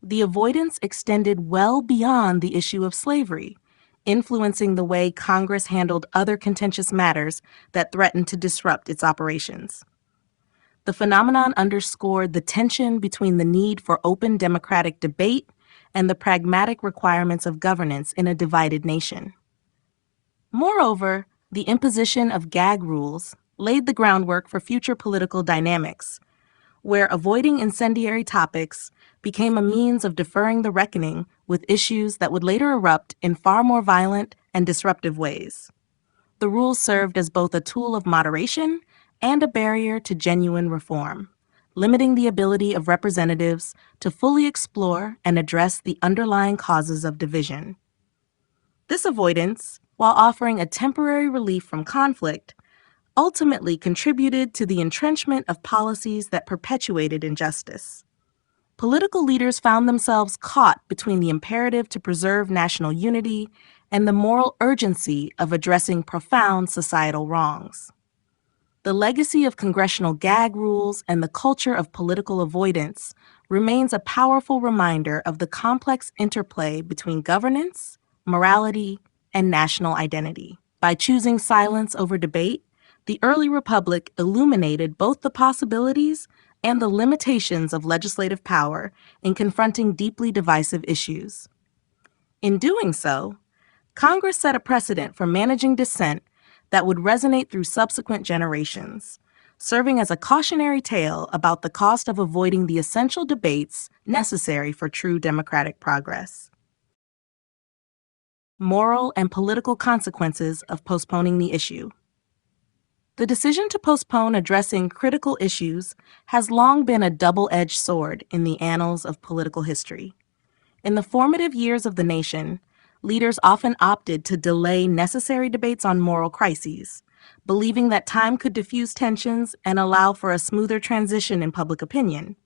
The avoidance extended well beyond the issue of slavery, influencing the way Congress handled other contentious matters that threatened to disrupt its operations. The phenomenon underscored the tension between the need for open democratic debate and the pragmatic requirements of governance in a divided nation. Moreover, the imposition of gag rules laid the groundwork for future political dynamics, where avoiding incendiary topics became a means of deferring the reckoning with issues that would later erupt in far more violent and disruptive ways. The rules served as both a tool of moderation and a barrier to genuine reform, limiting the ability of representatives to fully explore and address the underlying causes of division. This avoidance, while offering a temporary relief from conflict, ultimately contributed to the entrenchment of policies that perpetuated injustice. Political leaders found themselves caught between the imperative to preserve national unity and the moral urgency of addressing profound societal wrongs. The legacy of congressional gag rules and the culture of political avoidance remains a powerful reminder of the complex interplay between governance, morality, and national identity. By choosing silence over debate, the early republic illuminated both the possibilities and the limitations of legislative power in confronting deeply divisive issues. In doing so, Congress set a precedent for managing dissent that would resonate through subsequent generations, serving as a cautionary tale about the cost of avoiding the essential debates necessary for true democratic progress. Moral and political consequences of postponing the issue. The decision to postpone addressing critical issues has long been a double-edged sword in the annals of political history. In the formative years of the nation, leaders often opted to delay necessary debates on moral crises, believing that time could diffuse tensions and allow for a smoother transition in public opinion.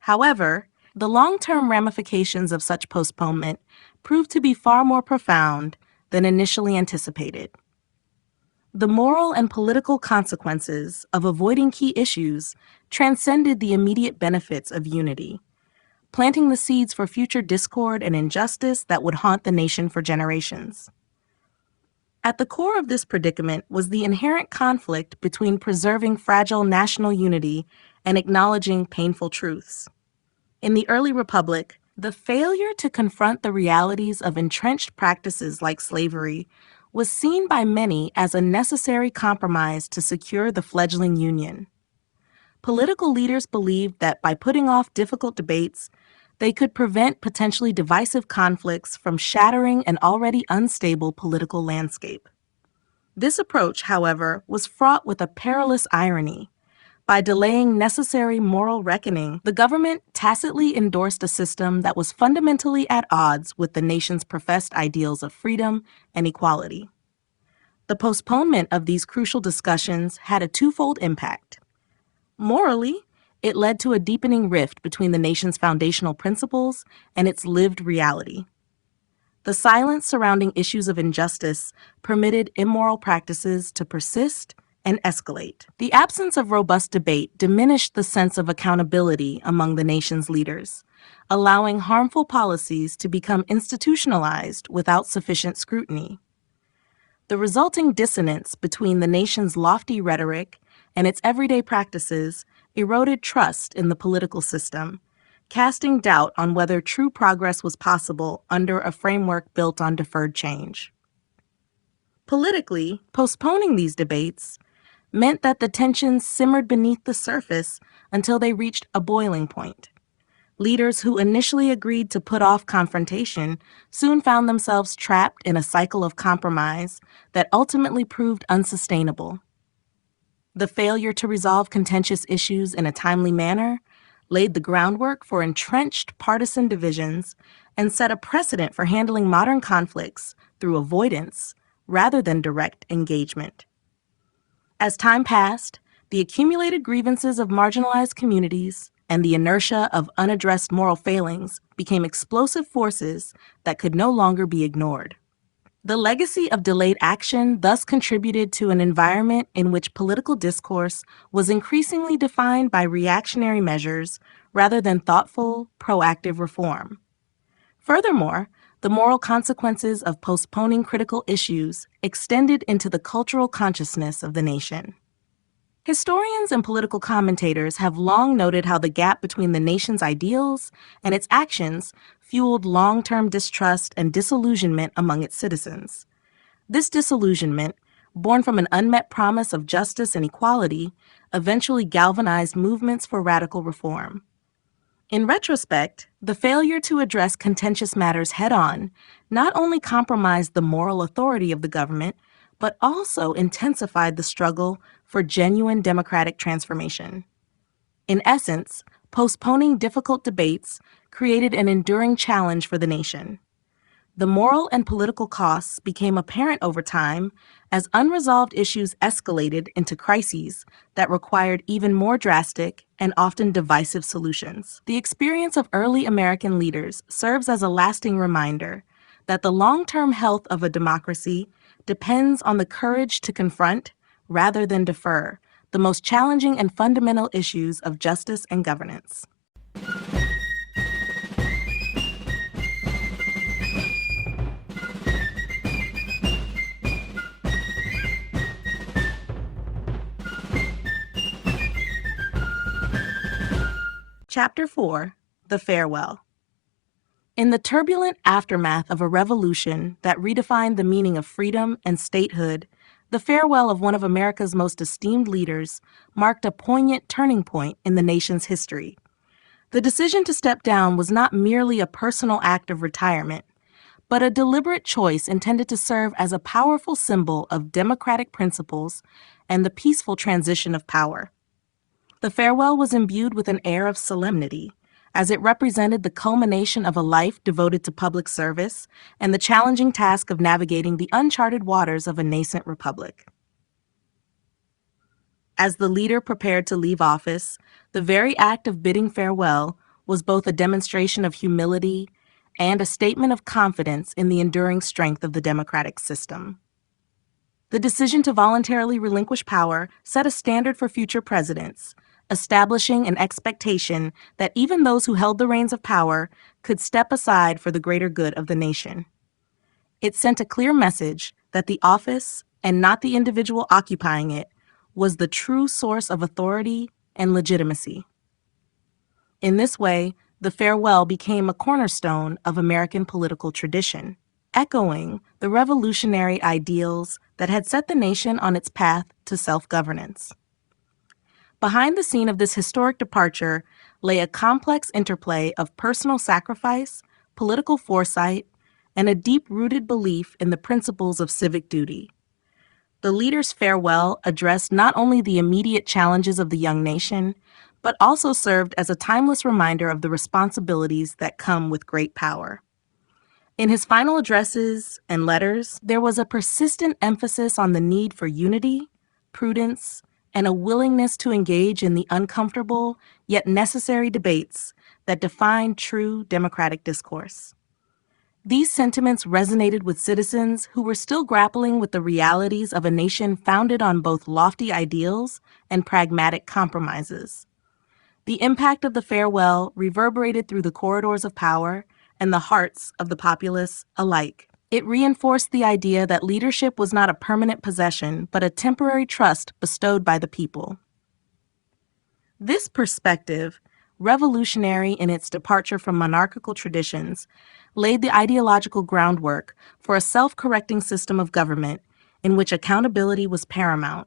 However, the long-term ramifications of such postponement proved to be far more profound than initially anticipated. The moral and political consequences of avoiding key issues transcended the immediate benefits of unity, planting the seeds for future discord and injustice that would haunt the nation for generations. At the core of this predicament was the inherent conflict between preserving fragile national unity and acknowledging painful truths. In the early republic, the failure to confront the realities of entrenched practices like slavery was seen by many as a necessary compromise to secure the fledgling union. Political leaders believed that by putting off difficult debates, they could prevent potentially divisive conflicts from shattering an already unstable political landscape. This approach, however, was fraught with a perilous irony. By delaying necessary moral reckoning, the government tacitly endorsed a system that was fundamentally at odds with the nation's professed ideals of freedom and equality. The postponement of these crucial discussions had a twofold impact. Morally, it led to a deepening rift between the nation's foundational principles and its lived reality. The silence surrounding issues of injustice permitted immoral practices to persist and escalate. The absence of robust debate diminished the sense of accountability among the nation's leaders, allowing harmful policies to become institutionalized without sufficient scrutiny. The resulting dissonance between the nation's lofty rhetoric and its everyday practices eroded trust in the political system, casting doubt on whether true progress was possible under a framework built on deferred change. Politically, postponing these debates meant that the tensions simmered beneath the surface until they reached a boiling point. Leaders who initially agreed to put off confrontation soon found themselves trapped in a cycle of compromise that ultimately proved unsustainable. The failure to resolve contentious issues in a timely manner laid the groundwork for entrenched partisan divisions and set a precedent for handling modern conflicts through avoidance rather than direct engagement. As time passed, the accumulated grievances of marginalized communities and the inertia of unaddressed moral failings became explosive forces that could no longer be ignored. The legacy of delayed action thus contributed to an environment in which political discourse was increasingly defined by reactionary measures rather than thoughtful, proactive reform. Furthermore, the moral consequences of postponing critical issues extended into the cultural consciousness of the nation. Historians and political commentators have long noted how the gap between the nation's ideals and its actions fueled long-term distrust and disillusionment among its citizens. This disillusionment, born from an unmet promise of justice and equality, eventually galvanized movements for radical reform. In retrospect, the failure to address contentious matters head-on not only compromised the moral authority of the government, but also intensified the struggle for genuine democratic transformation. In essence, postponing difficult debates created an enduring challenge for the nation. The moral and political costs became apparent over time as unresolved issues escalated into crises that required even more drastic and often divisive solutions. The experience of early American leaders serves as a lasting reminder that the long-term health of a democracy depends on the courage to confront, rather than defer, the most challenging and fundamental issues of justice and governance. Chapter 4: The Farewell. In the turbulent aftermath of a revolution that redefined the meaning of freedom and statehood, the farewell of one of America's most esteemed leaders marked a poignant turning point in the nation's history. The decision to step down was not merely a personal act of retirement, but a deliberate choice intended to serve as a powerful symbol of democratic principles and the peaceful transition of power. The farewell was imbued with an air of solemnity, as it represented the culmination of a life devoted to public service and the challenging task of navigating the uncharted waters of a nascent republic. As the leader prepared to leave office, the very act of bidding farewell was both a demonstration of humility and a statement of confidence in the enduring strength of the democratic system. The decision to voluntarily relinquish power set a standard for future presidents, establishing an expectation that even those who held the reins of power could step aside for the greater good of the nation. It sent a clear message that the office, and not the individual occupying it, was the true source of authority and legitimacy. In this way, the farewell became a cornerstone of American political tradition, echoing the revolutionary ideals that had set the nation on its path to self-governance. Behind the scene of this historic departure lay a complex interplay of personal sacrifice, political foresight, and a deep-rooted belief in the principles of civic duty. The leader's farewell addressed not only the immediate challenges of the young nation, but also served as a timeless reminder of the responsibilities that come with great power. In his final addresses and letters, there was a persistent emphasis on the need for unity, prudence, and a willingness to engage in the uncomfortable yet necessary debates that define true democratic discourse. These sentiments resonated with citizens who were still grappling with the realities of a nation founded on both lofty ideals and pragmatic compromises. The impact of the farewell reverberated through the corridors of power and the hearts of the populace alike. It reinforced the idea that leadership was not a permanent possession, but a temporary trust bestowed by the people. This perspective, revolutionary in its departure from monarchical traditions, laid the ideological groundwork for a self-correcting system of government in which accountability was paramount.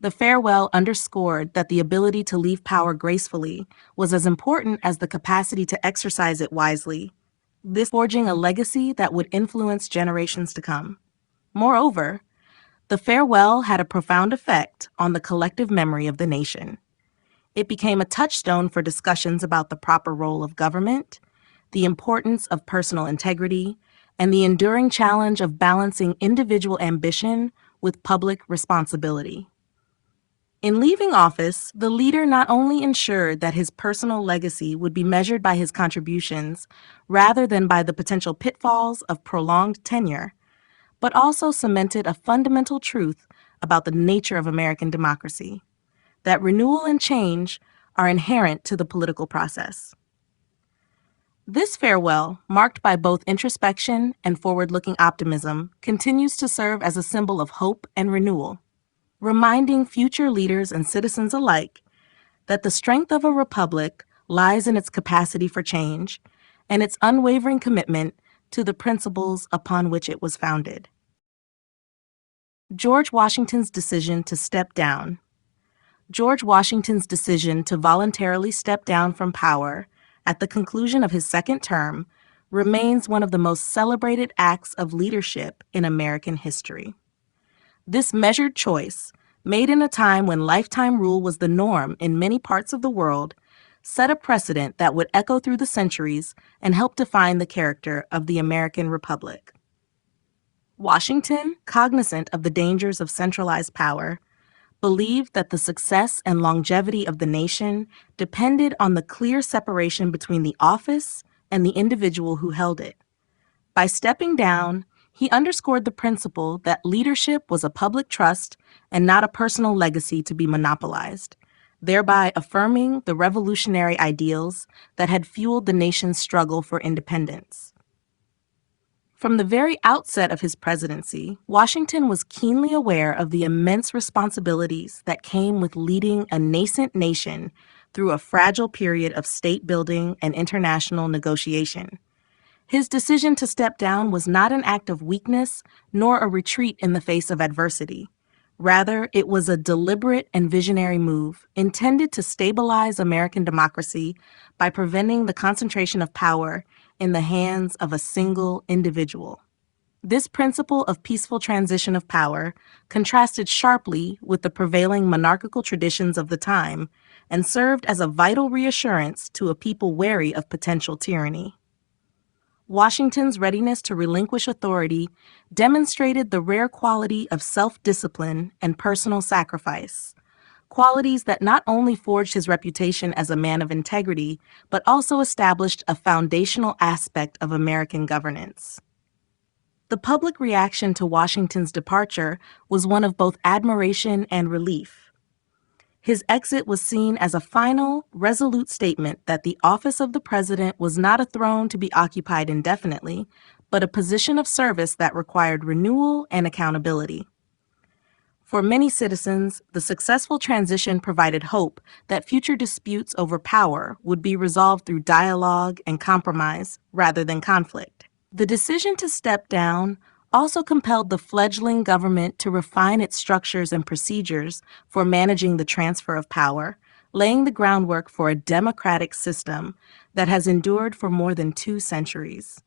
The farewell underscored that the ability to leave power gracefully was as important as the capacity to exercise it wisely, this forging a legacy that would influence generations to come. Moreover, the farewell had a profound effect on the collective memory of the nation. It became a touchstone for discussions about the proper role of government, the importance of personal integrity, and the enduring challenge of balancing individual ambition with public responsibility. In leaving office, the leader not only ensured that his personal legacy would be measured by his contributions rather than by the potential pitfalls of prolonged tenure, but also cemented a fundamental truth about the nature of American democracy, that renewal and change are inherent to the political process. This farewell, marked by both introspection and forward-looking optimism, continues to serve as a symbol of hope and renewal, reminding future leaders and citizens alike that the strength of a republic lies in its capacity for change and its unwavering commitment to the principles upon which it was founded. George Washington's decision to step down. George Washington's decision to voluntarily step down from power at the conclusion of his second term remains one of the most celebrated acts of leadership in American history. This measured choice, made in a time when lifetime rule was the norm in many parts of the world, set a precedent that would echo through the centuries and help define the character of the American Republic. Washington, cognizant of the dangers of centralized power, believed that the success and longevity of the nation depended on the clear separation between the office and the individual who held it. By stepping down, he underscored the principle that leadership was a public trust and not a personal legacy to be monopolized, thereby affirming the revolutionary ideals that had fueled the nation's struggle for independence. From the very outset of his presidency, Washington was keenly aware of the immense responsibilities that came with leading a nascent nation through a fragile period of state building and international negotiation. His decision to step down was not an act of weakness nor a retreat in the face of adversity. Rather, it was a deliberate and visionary move intended to stabilize American democracy by preventing the concentration of power in the hands of a single individual. This principle of peaceful transition of power contrasted sharply with the prevailing monarchical traditions of the time and served as a vital reassurance to a people wary of potential tyranny. Washington's readiness to relinquish authority demonstrated the rare quality of self-discipline and personal sacrifice, qualities that not only forged his reputation as a man of integrity, but also established a foundational aspect of American governance. The public reaction to Washington's departure was one of both admiration and relief. His exit was seen as a final, resolute statement that the office of the president was not a throne to be occupied indefinitely, but a position of service that required renewal and accountability. For many citizens, the successful transition provided hope that future disputes over power would be resolved through dialogue and compromise rather than conflict. The decision to step down also compelled the fledgling government to refine its structures and procedures for managing the transfer of power, laying the groundwork for a democratic system that has endured for more than 2 centuries.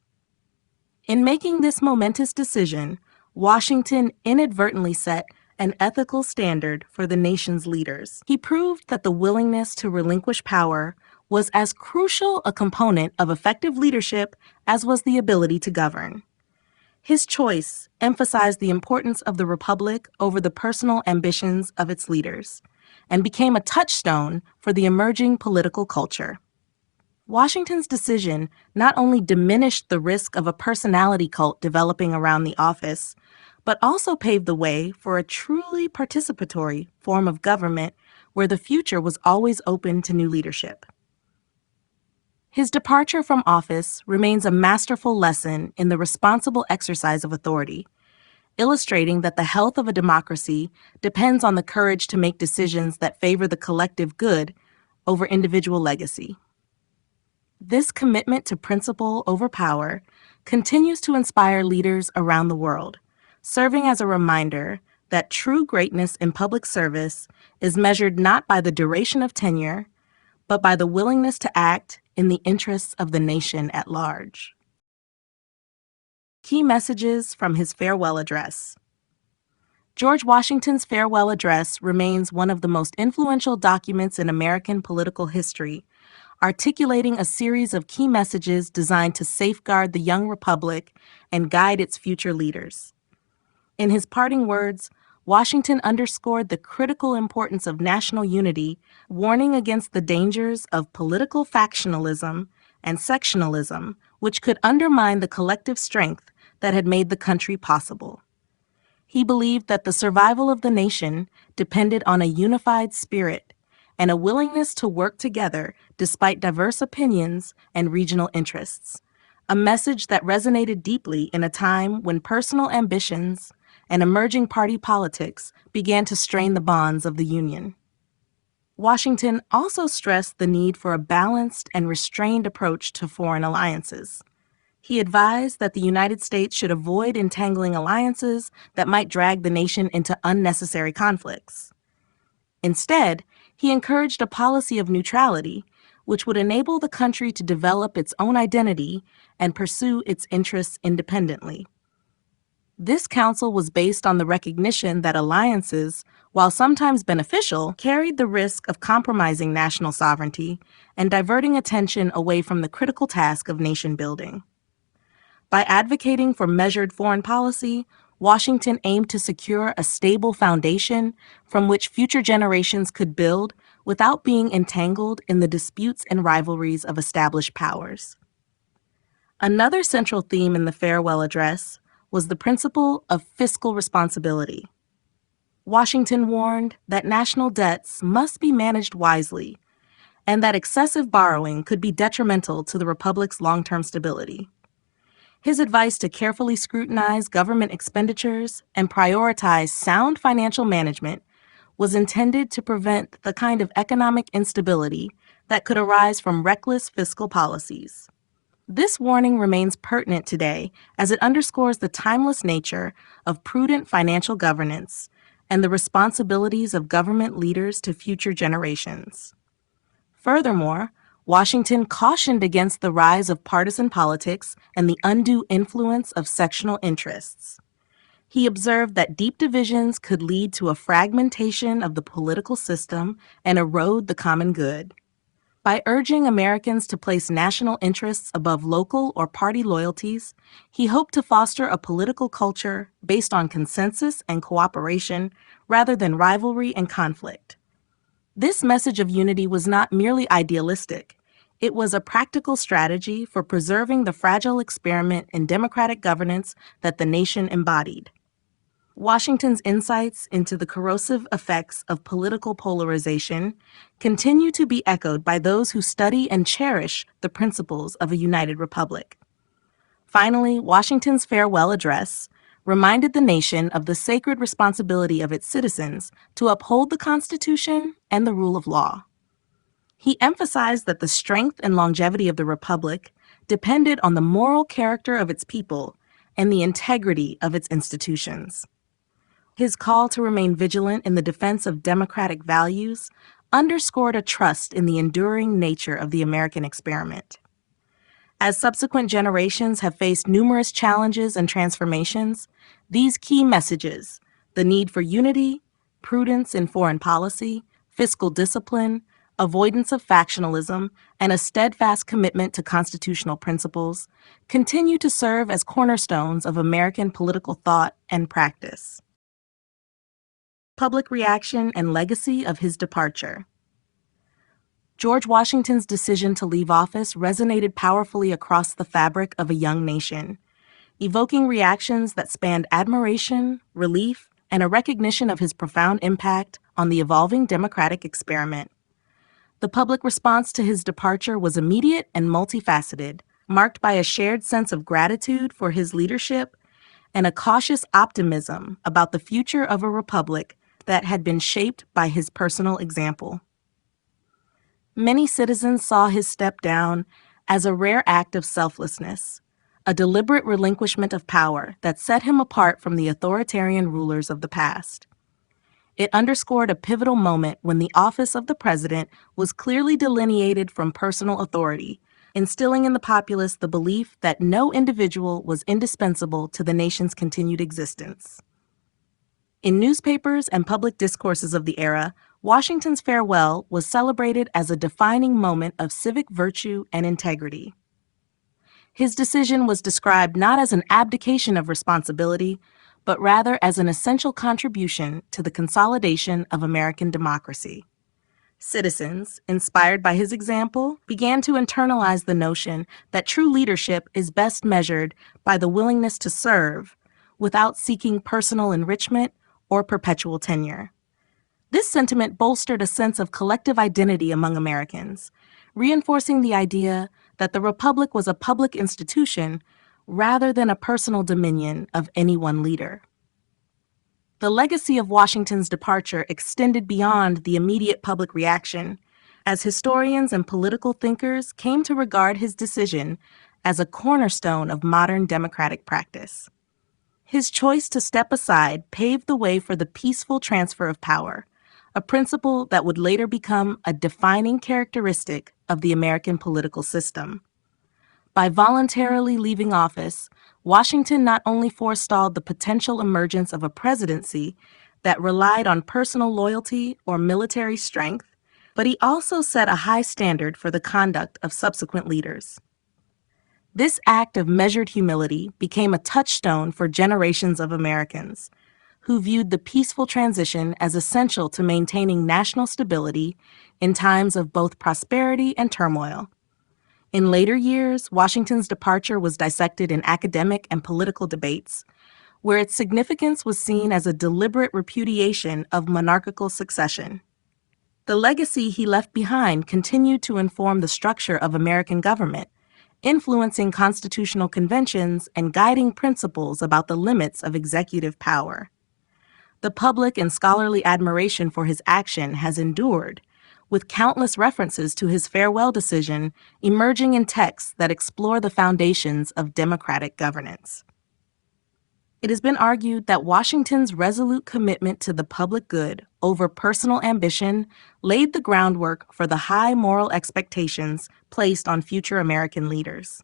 In making this momentous decision, Washington inadvertently set an ethical standard for the nation's leaders. He proved that the willingness to relinquish power was as crucial a component of effective leadership as was the ability to govern. His choice emphasized the importance of the republic over the personal ambitions of its leaders, and became a touchstone for the emerging political culture. Washington's decision not only diminished the risk of a personality cult developing around the office, but also paved the way for a truly participatory form of government where the future was always open to new leadership. His departure from office remains a masterful lesson in the responsible exercise of authority, illustrating that the health of a democracy depends on the courage to make decisions that favor the collective good over individual legacy. This commitment to principle over power continues to inspire leaders around the world, serving as a reminder that true greatness in public service is measured not by the duration of tenure, but by the willingness to act in the interests of the nation at large. Key messages from his farewell address. George Washington's farewell address remains one of the most influential documents in American political history, articulating a series of key messages designed to safeguard the young republic and guide its future leaders. In his parting words, Washington underscored the critical importance of national unity, warning against the dangers of political factionalism and sectionalism, which could undermine the collective strength that had made the country possible. He believed that the survival of the nation depended on a unified spirit and a willingness to work together despite diverse opinions and regional interests, a message that resonated deeply in a time when personal ambitions and emerging party politics began to strain the bonds of the Union. Washington also stressed the need for a balanced and restrained approach to foreign alliances. He advised that the United States should avoid entangling alliances that might drag the nation into unnecessary conflicts. Instead, he encouraged a policy of neutrality, which would enable the country to develop its own identity and pursue its interests independently. This council was based on the recognition that alliances, while sometimes beneficial, carried the risk of compromising national sovereignty and diverting attention away from the critical task of nation building. By advocating for measured foreign policy, Washington aimed to secure a stable foundation from which future generations could build without being entangled in the disputes and rivalries of established powers. Another central theme in the farewell address was the principle of fiscal responsibility. Washington warned that national debts must be managed wisely and that excessive borrowing could be detrimental to the republic's long-term stability. His advice to carefully scrutinize government expenditures and prioritize sound financial management was intended to prevent the kind of economic instability that could arise from reckless fiscal policies. This warning remains pertinent today as it underscores the timeless nature of prudent financial governance and the responsibilities of government leaders to future generations. Furthermore, Washington cautioned against the rise of partisan politics and the undue influence of sectional interests. He observed that deep divisions could lead to a fragmentation of the political system and erode the common good. By urging Americans to place national interests above local or party loyalties, he hoped to foster a political culture based on consensus and cooperation rather than rivalry and conflict. This message of unity was not merely idealistic. It was a practical strategy for preserving the fragile experiment in democratic governance that the nation embodied. Washington's insights into the corrosive effects of political polarization continue to be echoed by those who study and cherish the principles of a united republic. Finally, Washington's farewell address reminded the nation of the sacred responsibility of its citizens to uphold the Constitution and the rule of law. He emphasized that the strength and longevity of the republic depended on the moral character of its people and the integrity of its institutions. His call to remain vigilant in the defense of democratic values underscored a trust in the enduring nature of the American experiment. As subsequent generations have faced numerous challenges and transformations, these key messages, the need for unity, prudence in foreign policy, fiscal discipline, avoidance of factionalism, and a steadfast commitment to constitutional principles, continue to serve as cornerstones of American political thought and practice. Public reaction and legacy of his departure. George Washington's decision to leave office resonated powerfully across the fabric of a young nation, evoking reactions that spanned admiration, relief, and a recognition of his profound impact on the evolving democratic experiment. The public response to his departure was immediate and multifaceted, marked by a shared sense of gratitude for his leadership and a cautious optimism about the future of a republic that had been shaped by his personal example. Many citizens saw his step down as a rare act of selflessness, a deliberate relinquishment of power that set him apart from the authoritarian rulers of the past. It underscored a pivotal moment when the office of the president was clearly delineated from personal authority, instilling in the populace the belief that no individual was indispensable to the nation's continued existence. In newspapers and public discourses of the era, Washington's farewell was celebrated as a defining moment of civic virtue and integrity. His decision was described not as an abdication of responsibility, but rather as an essential contribution to the consolidation of American democracy. Citizens, inspired by his example, began to internalize the notion that true leadership is best measured by the willingness to serve without seeking personal enrichment or perpetual tenure. This sentiment bolstered a sense of collective identity among Americans, reinforcing the idea that the Republic was a public institution rather than a personal dominion of any one leader. The legacy of Washington's departure extended beyond the immediate public reaction, as historians and political thinkers came to regard his decision as a cornerstone of modern democratic practice. His choice to step aside paved the way for the peaceful transfer of power, a principle that would later become a defining characteristic of the American political system. By voluntarily leaving office, Washington not only forestalled the potential emergence of a presidency that relied on personal loyalty or military strength, but he also set a high standard for the conduct of subsequent leaders. This act of measured humility became a touchstone for generations of Americans, who viewed the peaceful transition as essential to maintaining national stability in times of both prosperity and turmoil. In later years, Washington's departure was dissected in academic and political debates, where its significance was seen as a deliberate repudiation of monarchical succession. The legacy he left behind continued to inform the structure of American government, influencing constitutional conventions and guiding principles about the limits of executive power. The public and scholarly admiration for his action has endured, with countless references to his farewell decision emerging in texts that explore the foundations of democratic governance. It has been argued that Washington's resolute commitment to the public good over personal ambition laid the groundwork for the high moral expectations placed on future American leaders.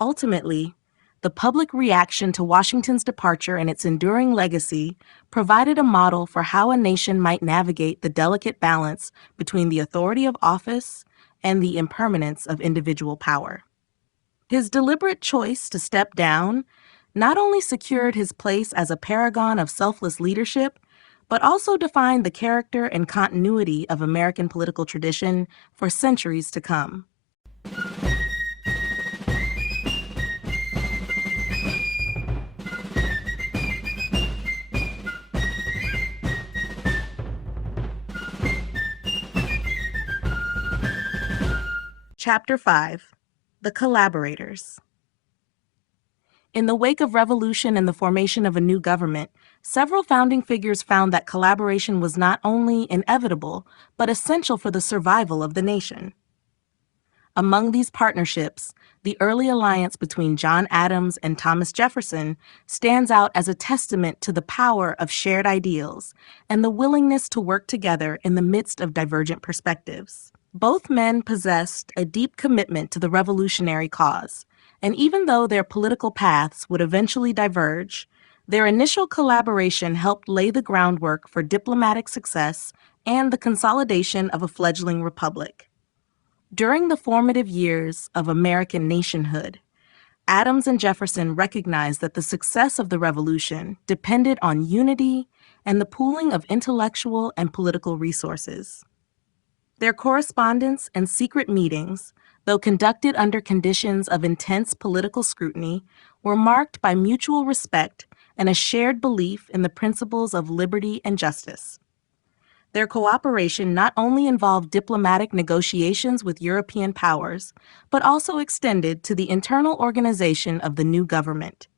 Ultimately, the public reaction to Washington's departure and its enduring legacy provided a model for how a nation might navigate the delicate balance between the authority of office and the impermanence of individual power. His deliberate choice to step down not only secured his place as a paragon of selfless leadership, but also defined the character and continuity of American political tradition for centuries to come. Chapter 5: The Collaborators. In the wake of revolution and the formation of a new government, several founding figures found that collaboration was not only inevitable, but essential for the survival of the nation. Among these partnerships, the early alliance between John Adams and Thomas Jefferson stands out as a testament to the power of shared ideals and the willingness to work together in the midst of divergent perspectives. Both men possessed a deep commitment to the revolutionary cause, and even though their political paths would eventually diverge, their initial collaboration helped lay the groundwork for diplomatic success and the consolidation of a fledgling republic. During the formative years of American nationhood, Adams and Jefferson recognized that the success of the revolution depended on unity and the pooling of intellectual and political resources. Their correspondence and secret meetings, though conducted under conditions of intense political scrutiny, were marked by mutual respect and a shared belief in the principles of liberty and justice. Their cooperation not only involved diplomatic negotiations with European powers, but also extended to the internal organization of the new government.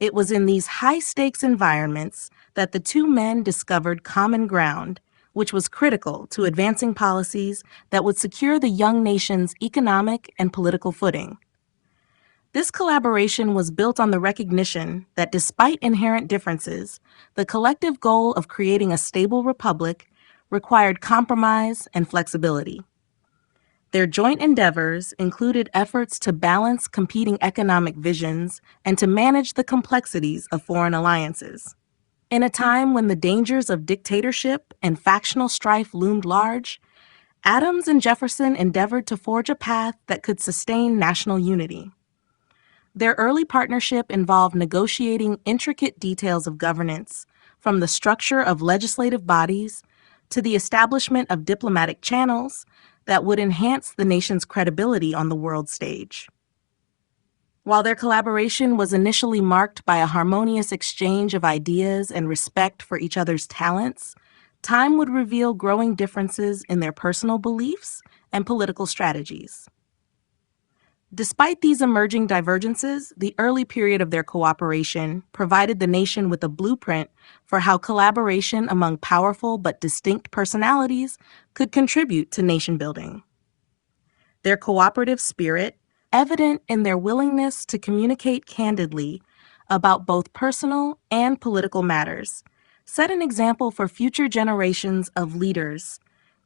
It was in these high-stakes environments that the two men discovered common ground, which was critical to advancing policies that would secure the young nation's economic and political footing. This collaboration was built on the recognition that despite inherent differences, the collective goal of creating a stable republic required compromise and flexibility. Their joint endeavors included efforts to balance competing economic visions and to manage the complexities of foreign alliances. In a time when the dangers of dictatorship and factional strife loomed large, Adams and Jefferson endeavored to forge a path that could sustain national unity. Their early partnership involved negotiating intricate details of governance, from the structure of legislative bodies to the establishment of diplomatic channels that would enhance the nation's credibility on the world stage. While their collaboration was initially marked by a harmonious exchange of ideas and respect for each other's talents, time would reveal growing differences in their personal beliefs and political strategies. Despite these emerging divergences, the early period of their cooperation provided the nation with a blueprint for how collaboration among powerful but distinct personalities could contribute to nation building. Their cooperative spirit, evident in their willingness to communicate candidly about both personal and political matters, set an example for future generations of leaders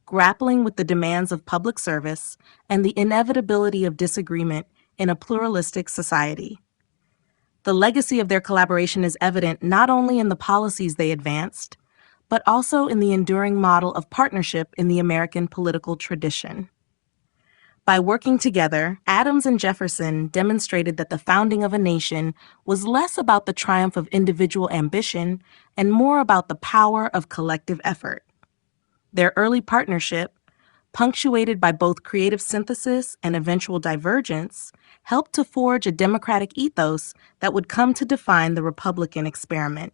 grappling with the demands of public service and the inevitability of disagreement in a pluralistic society. The legacy of their collaboration is evident not only in the policies they advanced, but also in the enduring model of partnership in the American political tradition. By working together, Adams and Jefferson demonstrated that the founding of a nation was less about the triumph of individual ambition and more about the power of collective effort. Their early partnership, punctuated by both creative synthesis and eventual divergence, helped to forge a democratic ethos that would come to define the Republican experiment.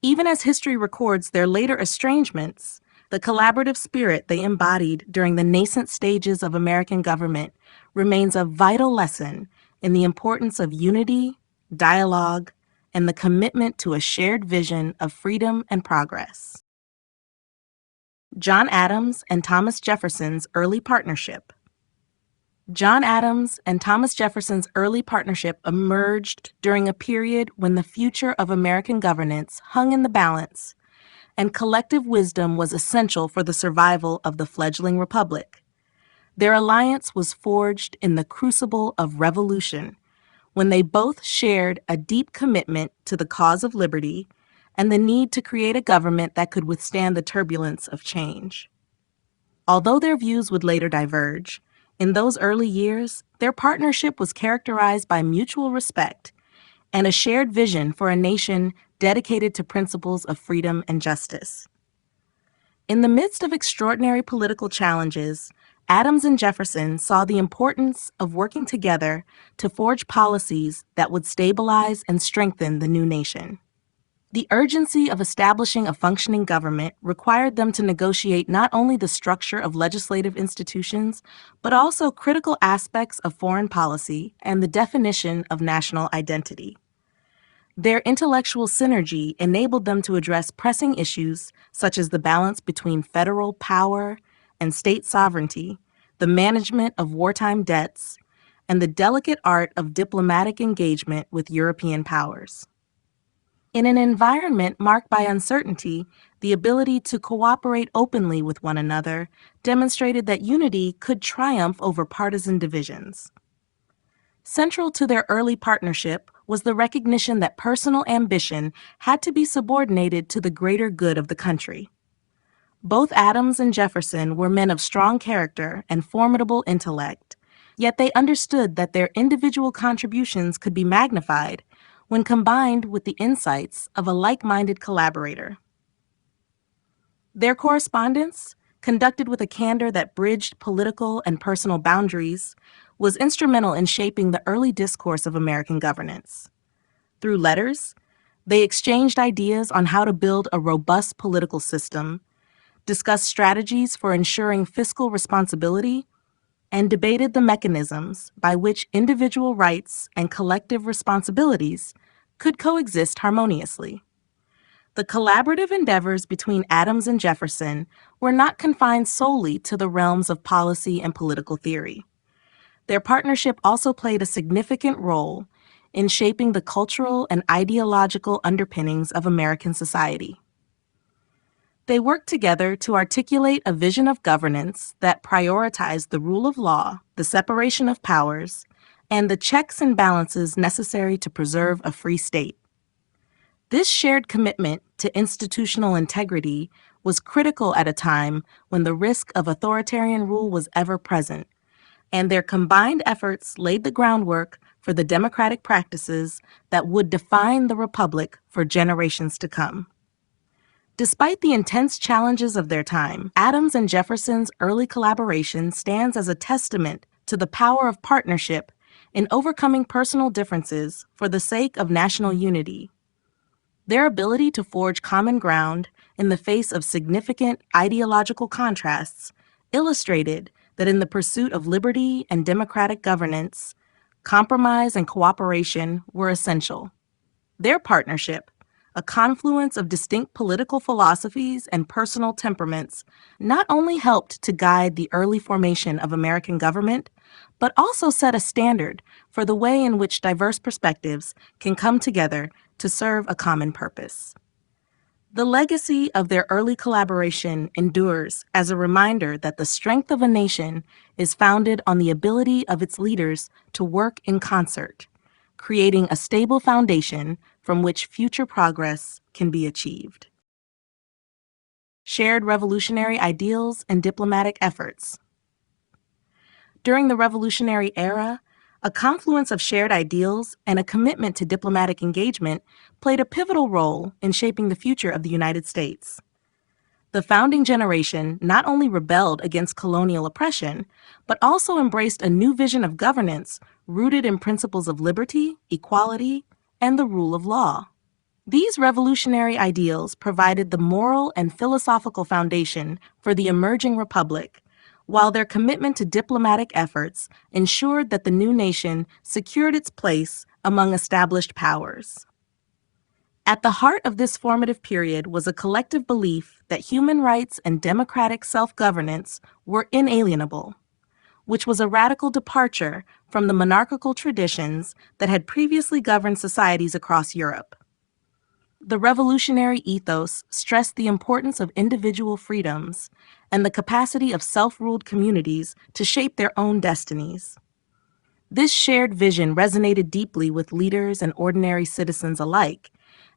Even as history records their later estrangements, the collaborative spirit they embodied during the nascent stages of American government remains a vital lesson in the importance of unity, dialogue, and the commitment to a shared vision of freedom and progress. John Adams and Thomas Jefferson's early partnership. John Adams and Thomas Jefferson's early partnership emerged during a period when the future of American governance hung in the balance, and collective wisdom was essential for the survival of the fledgling republic. Their alliance was forged in the crucible of revolution, when they both shared a deep commitment to the cause of liberty and the need to create a government that could withstand the turbulence of change. Although their views would later diverge, in those early years, their partnership was characterized by mutual respect and a shared vision for a nation dedicated to principles of freedom and justice. In the midst of extraordinary political challenges, Adams and Jefferson saw the importance of working together to forge policies that would stabilize and strengthen the new nation. The urgency of establishing a functioning government required them to negotiate not only the structure of legislative institutions, but also critical aspects of foreign policy and the definition of national identity. Their intellectual synergy enabled them to address pressing issues such as the balance between federal power and state sovereignty, the management of wartime debts, and the delicate art of diplomatic engagement with European powers. In an environment marked by uncertainty, the ability to cooperate openly with one another demonstrated that unity could triumph over partisan divisions. Central to their early partnership was the recognition that personal ambition had to be subordinated to the greater good of the country. Both Adams and Jefferson were men of strong character and formidable intellect, yet they understood that their individual contributions could be magnified when combined with the insights of a like-minded collaborator. Their correspondence, conducted with a candor that bridged political and personal boundaries, was instrumental in shaping the early discourse of American governance. Through letters, they exchanged ideas on how to build a robust political system, discussed strategies for ensuring fiscal responsibility, and debated the mechanisms by which individual rights and collective responsibilities could coexist harmoniously. The collaborative endeavors between Adams and Jefferson were not confined solely to the realms of policy and political theory. Their partnership also played a significant role in shaping the cultural and ideological underpinnings of American society. They worked together to articulate a vision of governance that prioritized the rule of law, the separation of powers, and the checks and balances necessary to preserve a free state. This shared commitment to institutional integrity was critical at a time when the risk of authoritarian rule was ever present, and their combined efforts laid the groundwork for the democratic practices that would define the republic for generations to come. Despite the intense challenges of their time, Adams and Jefferson's early collaboration stands as a testament to the power of partnership in overcoming personal differences for the sake of national unity. Their ability to forge common ground in the face of significant ideological contrasts illustrated that in the pursuit of liberty and democratic governance, compromise and cooperation were essential. Their partnership, a confluence of distinct political philosophies and personal temperaments, not only helped to guide the early formation of American government, but also set a standard for the way in which diverse perspectives can come together to serve a common purpose. The legacy of their early collaboration endures as a reminder that the strength of a nation is founded on the ability of its leaders to work in concert, creating a stable foundation from which future progress can be achieved. Shared revolutionary ideals and diplomatic efforts. During the Revolutionary Era, a confluence of shared ideals and a commitment to diplomatic engagement played a pivotal role in shaping the future of the United States. The founding generation not only rebelled against colonial oppression, but also embraced a new vision of governance rooted in principles of liberty, equality, and the rule of law. These revolutionary ideals provided the moral and philosophical foundation for the emerging republic, while their commitment to diplomatic efforts ensured that the new nation secured its place among established powers. At the heart of this formative period was a collective belief that human rights and democratic self-governance were inalienable, which was a radical departure from the monarchical traditions that had previously governed societies across Europe. The revolutionary ethos stressed the importance of individual freedoms and the capacity of self-ruled communities to shape their own destinies. This shared vision resonated deeply with leaders and ordinary citizens alike,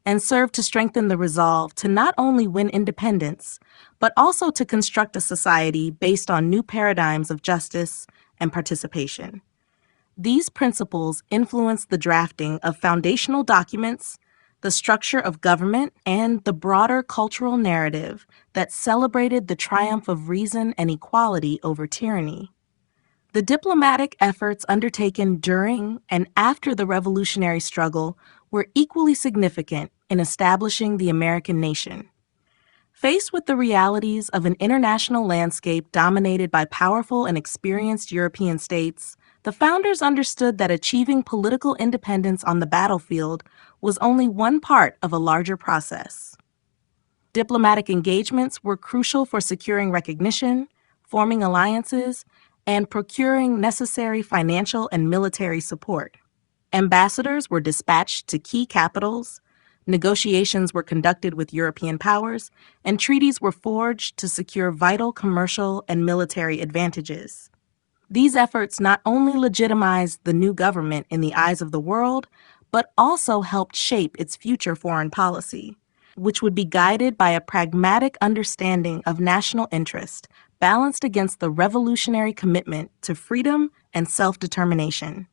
and served to strengthen the resolve to not only win independence, but also to construct a society based on new paradigms of justice and participation. These principles influenced the drafting of foundational documents, the structure of government, and the broader cultural narrative that celebrated the triumph of reason and equality over tyranny. The diplomatic efforts undertaken during and after the revolutionary struggle were equally significant in establishing the American nation. Faced with the realities of an international landscape dominated by powerful and experienced European states, the founders understood that achieving political independence on the battlefield was only one part of a larger process. Diplomatic engagements were crucial for securing recognition, forming alliances, and procuring necessary financial and military support. Ambassadors were dispatched to key capitals, negotiations were conducted with European powers, and treaties were forged to secure vital commercial and military advantages. These efforts not only legitimized the new government in the eyes of the world, but also helped shape its future foreign policy, which would be guided by a pragmatic understanding of national interest, balanced against the revolutionary commitment to freedom and self-determination.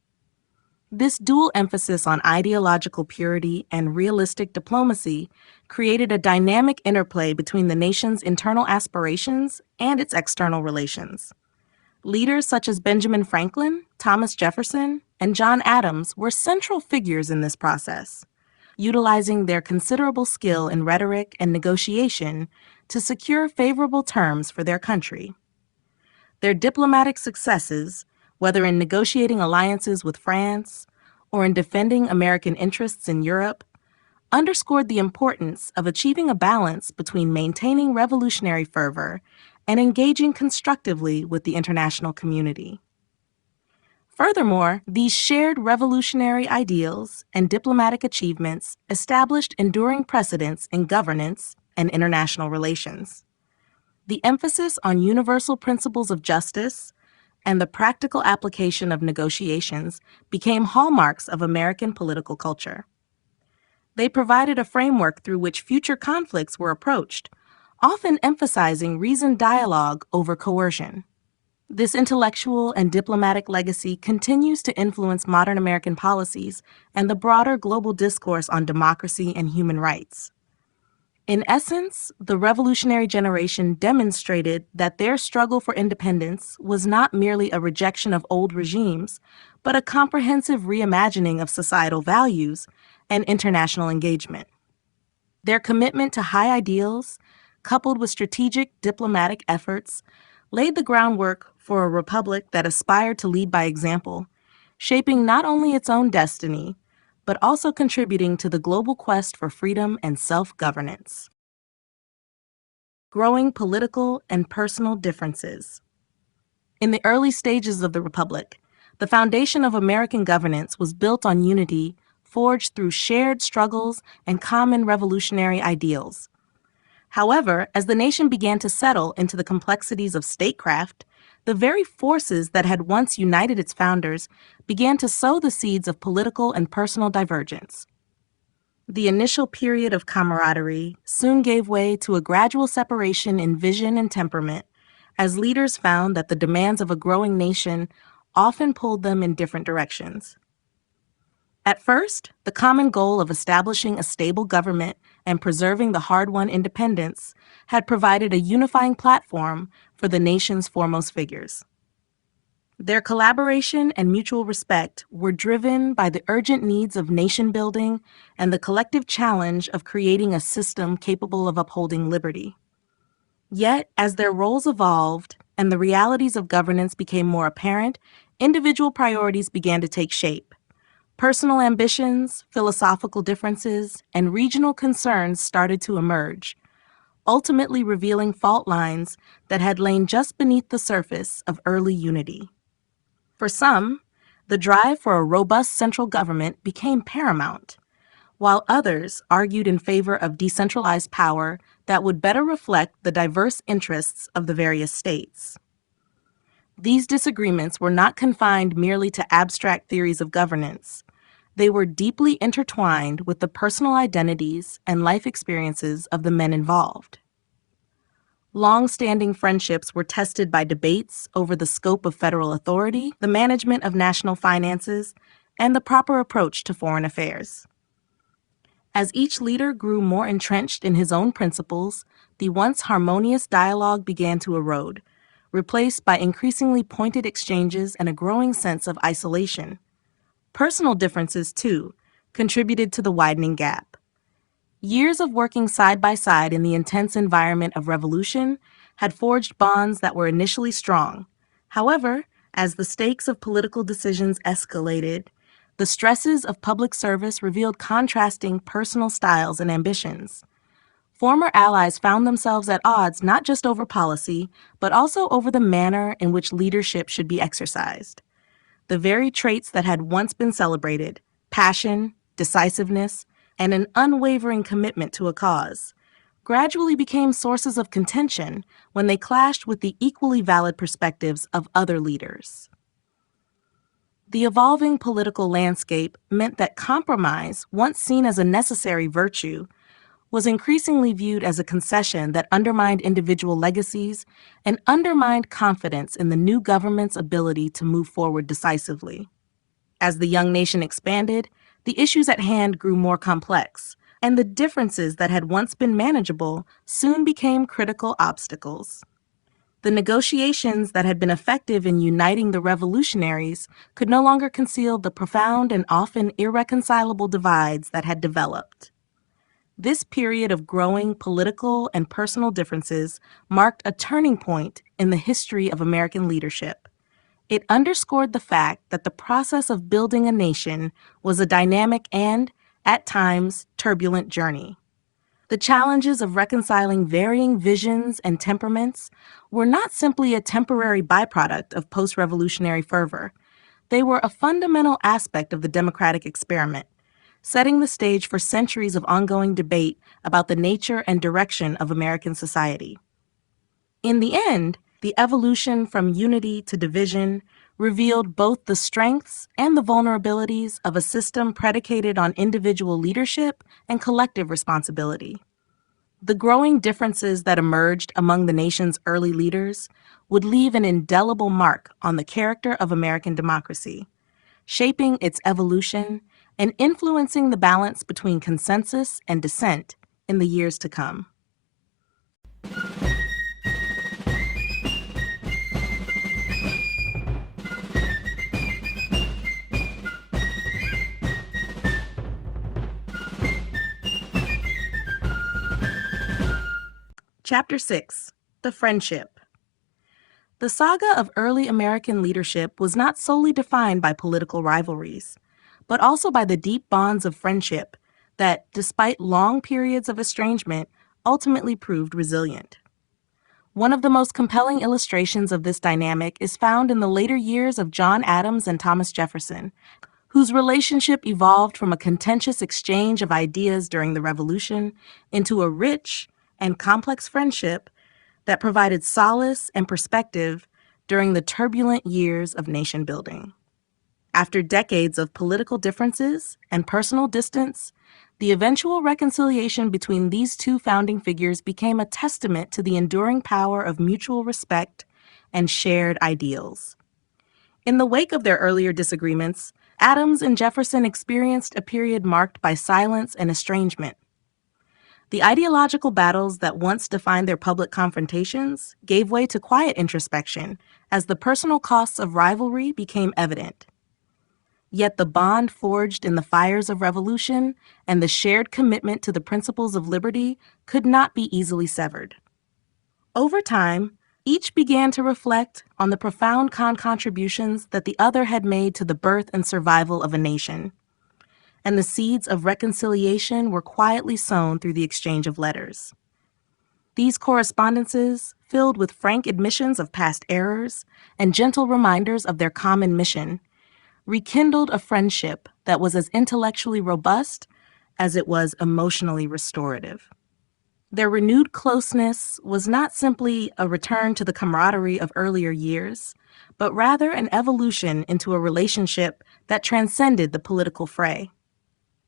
This dual emphasis on ideological purity and realistic diplomacy created a dynamic interplay between the nation's internal aspirations and its external relations. Leaders such as Benjamin Franklin, Thomas Jefferson, and John Adams were central figures in this process, utilizing their considerable skill in rhetoric and negotiation to secure favorable terms for their country. Their diplomatic successes, whether in negotiating alliances with France or in defending American interests in Europe, underscored the importance of achieving a balance between maintaining revolutionary fervor and engaging constructively with the international community. Furthermore, these shared revolutionary ideals and diplomatic achievements established enduring precedents in governance and international relations. The emphasis on universal principles of justice and the practical application of negotiations became hallmarks of American political culture. They provided a framework through which future conflicts were approached, often emphasizing reasoned dialogue over coercion. This intellectual and diplomatic legacy continues to influence modern American policies and the broader global discourse on democracy and human rights. In essence, the revolutionary generation demonstrated that their struggle for independence was not merely a rejection of old regimes, but a comprehensive reimagining of societal values and international engagement. Their commitment to high ideals, coupled with strategic diplomatic efforts, laid the groundwork for a republic that aspired to lead by example, shaping not only its own destiny, but also contributing to the global quest for freedom and self-governance. Growing political and personal differences. In the early stages of the Republic, the foundation of American governance was built on unity forged through shared struggles and common revolutionary ideals. However, as the nation began to settle into the complexities of statecraft, The very forces that had once united its founders began to sow the seeds of political and personal divergence. The initial period of camaraderie soon gave way to a gradual separation in vision and temperament, as leaders found that the demands of a growing nation often pulled them in different directions. At first, the common goal of establishing a stable government and preserving the hard-won independence had provided a unifying platform for the nation's foremost figures. Their collaboration and mutual respect were driven by the urgent needs of nation building and the collective challenge of creating a system capable of upholding liberty. Yet, as their roles evolved and the realities of governance became more apparent, individual priorities began to take shape. Personal ambitions, philosophical differences, and regional concerns started to emerge, ultimately revealing fault lines that had lain just beneath the surface of early unity. For some, the drive for a robust central government became paramount, while others argued in favor of decentralized power that would better reflect the diverse interests of the various states. These disagreements were not confined merely to abstract theories of governance. They were deeply intertwined with the personal identities and life experiences of the men involved. Long-standing friendships were tested by debates over the scope of federal authority, the management of national finances, and the proper approach to foreign affairs. As each leader grew more entrenched in his own principles, the once harmonious dialogue began to erode, replaced by increasingly pointed exchanges and a growing sense of isolation. Personal differences, too, contributed to the widening gap. Years of working side by side in the intense environment of revolution had forged bonds that were initially strong. However, as the stakes of political decisions escalated, the stresses of public service revealed contrasting personal styles and ambitions. Former allies found themselves at odds not just over policy, but also over the manner in which leadership should be exercised. The very traits that had once been celebrated, passion, decisiveness, and an unwavering commitment to a cause, gradually became sources of contention when they clashed with the equally valid perspectives of other leaders. The evolving political landscape meant that compromise, once seen as a necessary virtue, was increasingly viewed as a concession that undermined individual legacies and undermined confidence in the new government's ability to move forward decisively. As the young nation expanded, the issues at hand grew more complex, and the differences that had once been manageable soon became critical obstacles. The negotiations that had been effective in uniting the revolutionaries could no longer conceal the profound and often irreconcilable divides that had developed. This period of growing political and personal differences marked a turning point in the history of American leadership. It underscored the fact that the process of building a nation was a dynamic and, at times, turbulent journey. The challenges of reconciling varying visions and temperaments were not simply a temporary byproduct of post-revolutionary fervor. They were a fundamental aspect of the democratic experiment, setting the stage for centuries of ongoing debate about the nature and direction of American society. In the end, the evolution from unity to division revealed both the strengths and the vulnerabilities of a system predicated on individual leadership and collective responsibility. The growing differences that emerged among the nation's early leaders would leave an indelible mark on the character of American democracy, shaping its evolution and influencing the balance between consensus and dissent in the years to come. Chapter 6: The Friendship. The saga of early American leadership was not solely defined by political rivalries, but also by the deep bonds of friendship that, despite long periods of estrangement, ultimately proved resilient. One of the most compelling illustrations of this dynamic is found in the later years of John Adams and Thomas Jefferson, whose relationship evolved from a contentious exchange of ideas during the Revolution into a rich and complex friendship that provided solace and perspective during the turbulent years of nation building. After decades of political differences and personal distance, the eventual reconciliation between these two founding figures became a testament to the enduring power of mutual respect and shared ideals. In the wake of their earlier disagreements, Adams and Jefferson experienced a period marked by silence and estrangement. The ideological battles that once defined their public confrontations gave way to quiet introspection as the personal costs of rivalry became evident. Yet the bond forged in the fires of revolution and the shared commitment to the principles of liberty could not be easily severed. Over time, each began to reflect on the profound contributions that the other had made to the birth and survival of a nation, and the seeds of reconciliation were quietly sown through the exchange of letters. These correspondences, filled with frank admissions of past errors and gentle reminders of their common mission, rekindled a friendship that was as intellectually robust as it was emotionally restorative. Their renewed closeness was not simply a return to the camaraderie of earlier years, but rather an evolution into a relationship that transcended the political fray.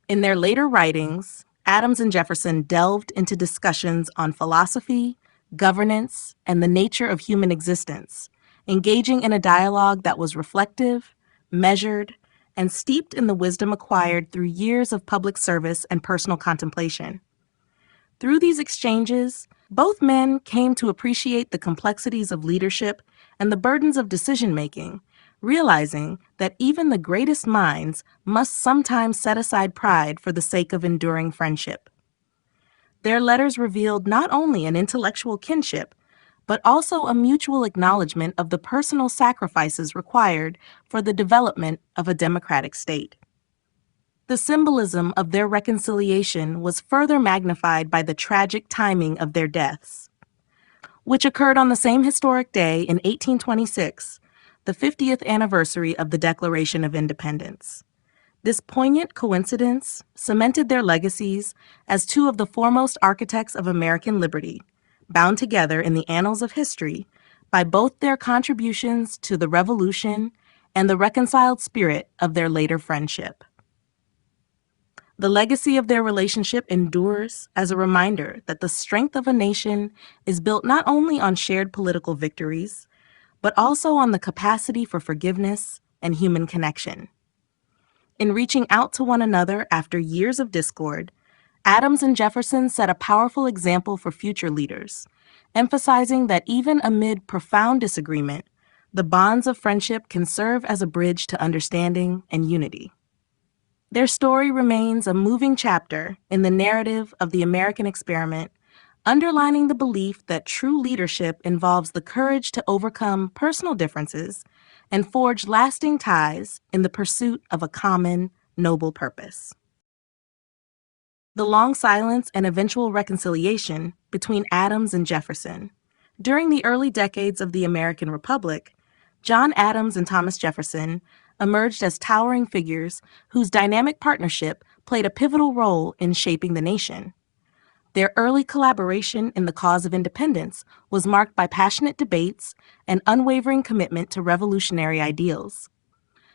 In their later writings, Adams and Jefferson delved into discussions on philosophy, governance, and the nature of human existence, engaging in a dialogue that was reflective, measured, and steeped in the wisdom acquired through years of public service and personal contemplation. Through these exchanges, both men came to appreciate the complexities of leadership and the burdens of decision-making, realizing that even the greatest minds must sometimes set aside pride for the sake of enduring friendship. Their letters revealed not only an intellectual kinship, but also a mutual acknowledgement of the personal sacrifices required for the development of a democratic state. The symbolism of their reconciliation was further magnified by the tragic timing of their deaths, which occurred on the same historic day in 1826, the 50th anniversary of the Declaration of Independence. This poignant coincidence cemented their legacies as two of the foremost architects of American liberty, bound together in the annals of history by both their contributions to the Revolution and the reconciled spirit of their later friendship. The legacy of their relationship endures as a reminder that the strength of a nation is built not only on shared political victories, but also on the capacity for forgiveness and human connection. In reaching out to one another after years of discord, Adams and Jefferson set a powerful example for future leaders, emphasizing that even amid profound disagreement, the bonds of friendship can serve as a bridge to understanding and unity. Their story remains a moving chapter in the narrative of the American experiment, underlining the belief that true leadership involves the courage to overcome personal differences and forge lasting ties in the pursuit of a common, noble purpose. The long silence and eventual reconciliation between Adams and Jefferson. During the early decades of the American Republic, John Adams and Thomas Jefferson emerged as towering figures whose dynamic partnership played a pivotal role in shaping the nation. Their early collaboration in the cause of independence was marked by passionate debates and unwavering commitment to revolutionary ideals.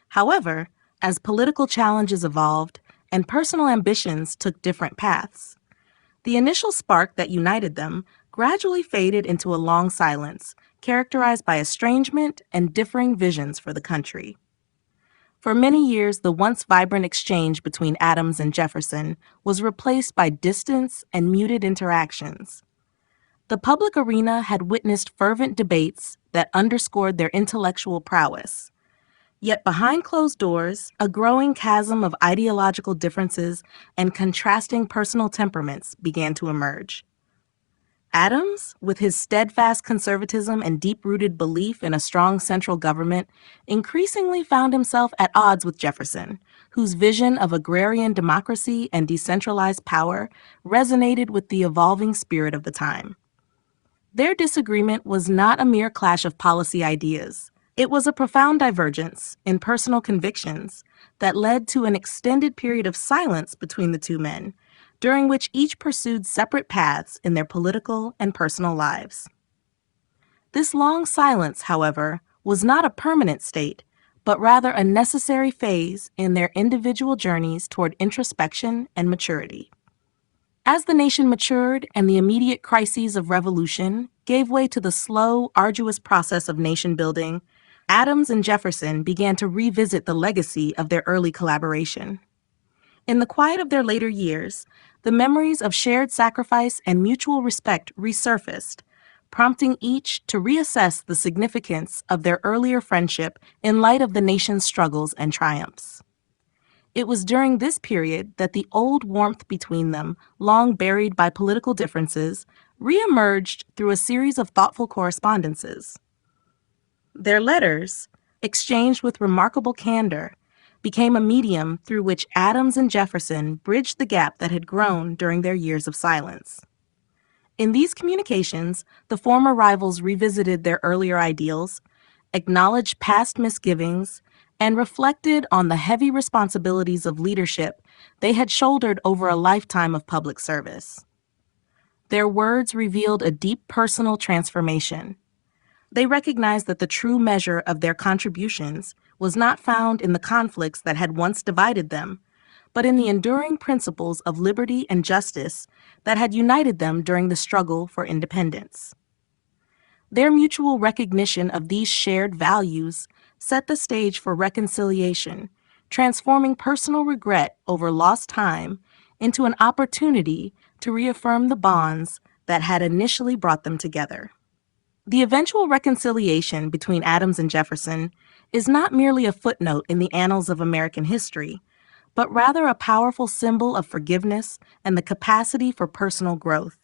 However, as political challenges evolved and personal ambitions took different paths, the initial spark that united them gradually faded into a long silence, characterized by estrangement and differing visions for the country. For many years, the once vibrant exchange between Adams and Jefferson was replaced by distance and muted interactions. The public arena had witnessed fervent debates that underscored their intellectual prowess. Yet behind closed doors, a growing chasm of ideological differences and contrasting personal temperaments began to emerge. Adams, with his steadfast conservatism and deep-rooted belief in a strong central government, increasingly found himself at odds with Jefferson, whose vision of agrarian democracy and decentralized power resonated with the evolving spirit of the time. Their disagreement was not a mere clash of policy ideas. It was a profound divergence in personal convictions that led to an extended period of silence between the two men, during which each pursued separate paths in their political and personal lives. This long silence, however, was not a permanent state, but rather a necessary phase in their individual journeys toward introspection and maturity. As the nation matured and the immediate crises of revolution gave way to the slow, arduous process of nation building, Adams and Jefferson began to revisit the legacy of their early collaboration. In the quiet of their later years, the memories of shared sacrifice and mutual respect resurfaced, prompting each to reassess the significance of their earlier friendship in light of the nation's struggles and triumphs. It was during this period that the old warmth between them, long buried by political differences, reemerged through a series of thoughtful correspondences. Their letters, exchanged with remarkable candor, became a medium through which Adams and Jefferson bridged the gap that had grown during their years of silence. In these communications, the former rivals revisited their earlier ideals, acknowledged past misgivings, and reflected on the heavy responsibilities of leadership they had shouldered over a lifetime of public service. Their words revealed a deep personal transformation. They recognized that the true measure of their contributions was not found in the conflicts that had once divided them, but in the enduring principles of liberty and justice that had united them during the struggle for independence. Their mutual recognition of these shared values set the stage for reconciliation, transforming personal regret over lost time into an opportunity to reaffirm the bonds that had initially brought them together. The eventual reconciliation between Adams and Jefferson is not merely a footnote in the annals of American history, but rather a powerful symbol of forgiveness and the capacity for personal growth.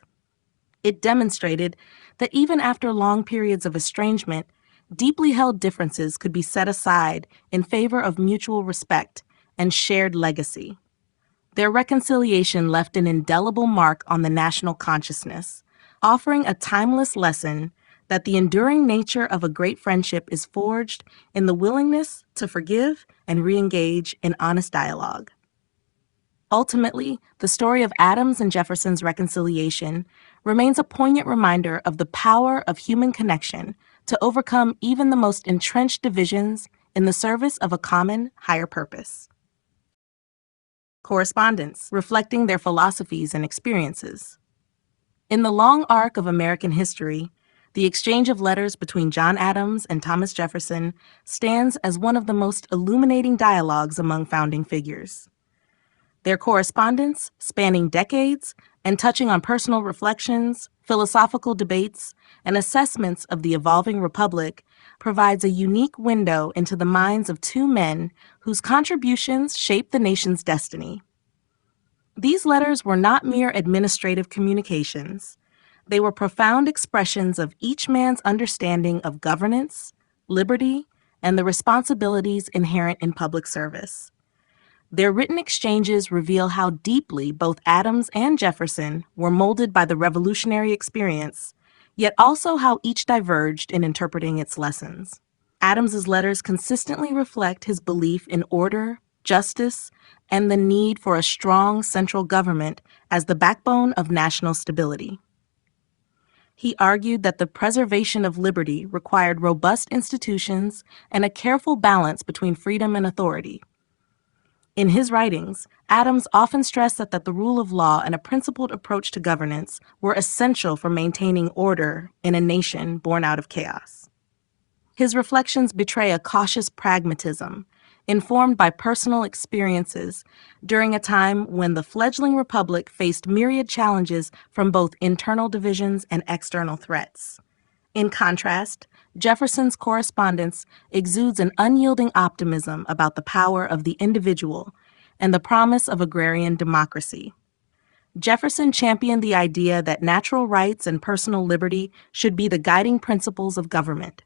It demonstrated that even after long periods of estrangement, deeply held differences could be set aside in favor of mutual respect and shared legacy. Their reconciliation left an indelible mark on the national consciousness, offering a timeless lesson that the enduring nature of a great friendship is forged in the willingness to forgive and re-engage in honest dialogue. Ultimately, the story of Adams and Jefferson's reconciliation remains a poignant reminder of the power of human connection to overcome even the most entrenched divisions in the service of a common, higher purpose. Correspondence, reflecting their philosophies and experiences. In the long arc of American history, the exchange of letters between John Adams and Thomas Jefferson stands as one of the most illuminating dialogues among founding figures. Their correspondence, spanning decades and touching on personal reflections, philosophical debates, and assessments of the evolving republic, provides a unique window into the minds of two men whose contributions shaped the nation's destiny. These letters were not mere administrative communications. They were profound expressions of each man's understanding of governance, liberty, and the responsibilities inherent in public service. Their written exchanges reveal how deeply both Adams and Jefferson were molded by the revolutionary experience, yet also how each diverged in interpreting its lessons. Adams's letters consistently reflect his belief in order, justice, and the need for a strong central government as the backbone of national stability. He argued that the preservation of liberty required robust institutions and a careful balance between freedom and authority. In his writings, Adams often stressed that the rule of law and a principled approach to governance were essential for maintaining order in a nation born out of chaos. His reflections betray a cautious pragmatism, informed by personal experiences during a time when the fledgling republic faced myriad challenges from both internal divisions and external threats. In contrast, Jefferson's correspondence exudes an unyielding optimism about the power of the individual and the promise of agrarian democracy. Jefferson championed the idea that natural rights and personal liberty should be the guiding principles of government.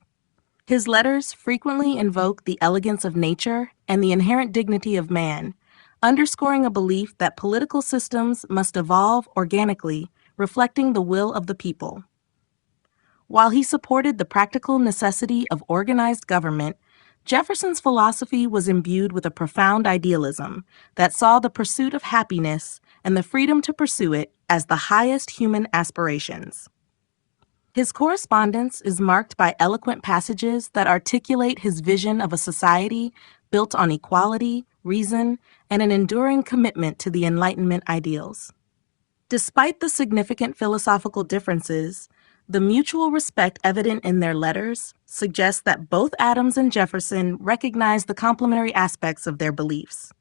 His letters frequently invoke the elegance of nature and the inherent dignity of man, underscoring a belief that political systems must evolve organically, reflecting the will of the people. While he supported the practical necessity of organized government, Jefferson's philosophy was imbued with a profound idealism that saw the pursuit of happiness and the freedom to pursue it as the highest human aspirations. His correspondence is marked by eloquent passages that articulate his vision of a society built on equality, reason, and an enduring commitment to the Enlightenment ideals. Despite the significant philosophical differences, the mutual respect evident in their letters suggests that both Adams and Jefferson recognized the complementary aspects of their beliefs.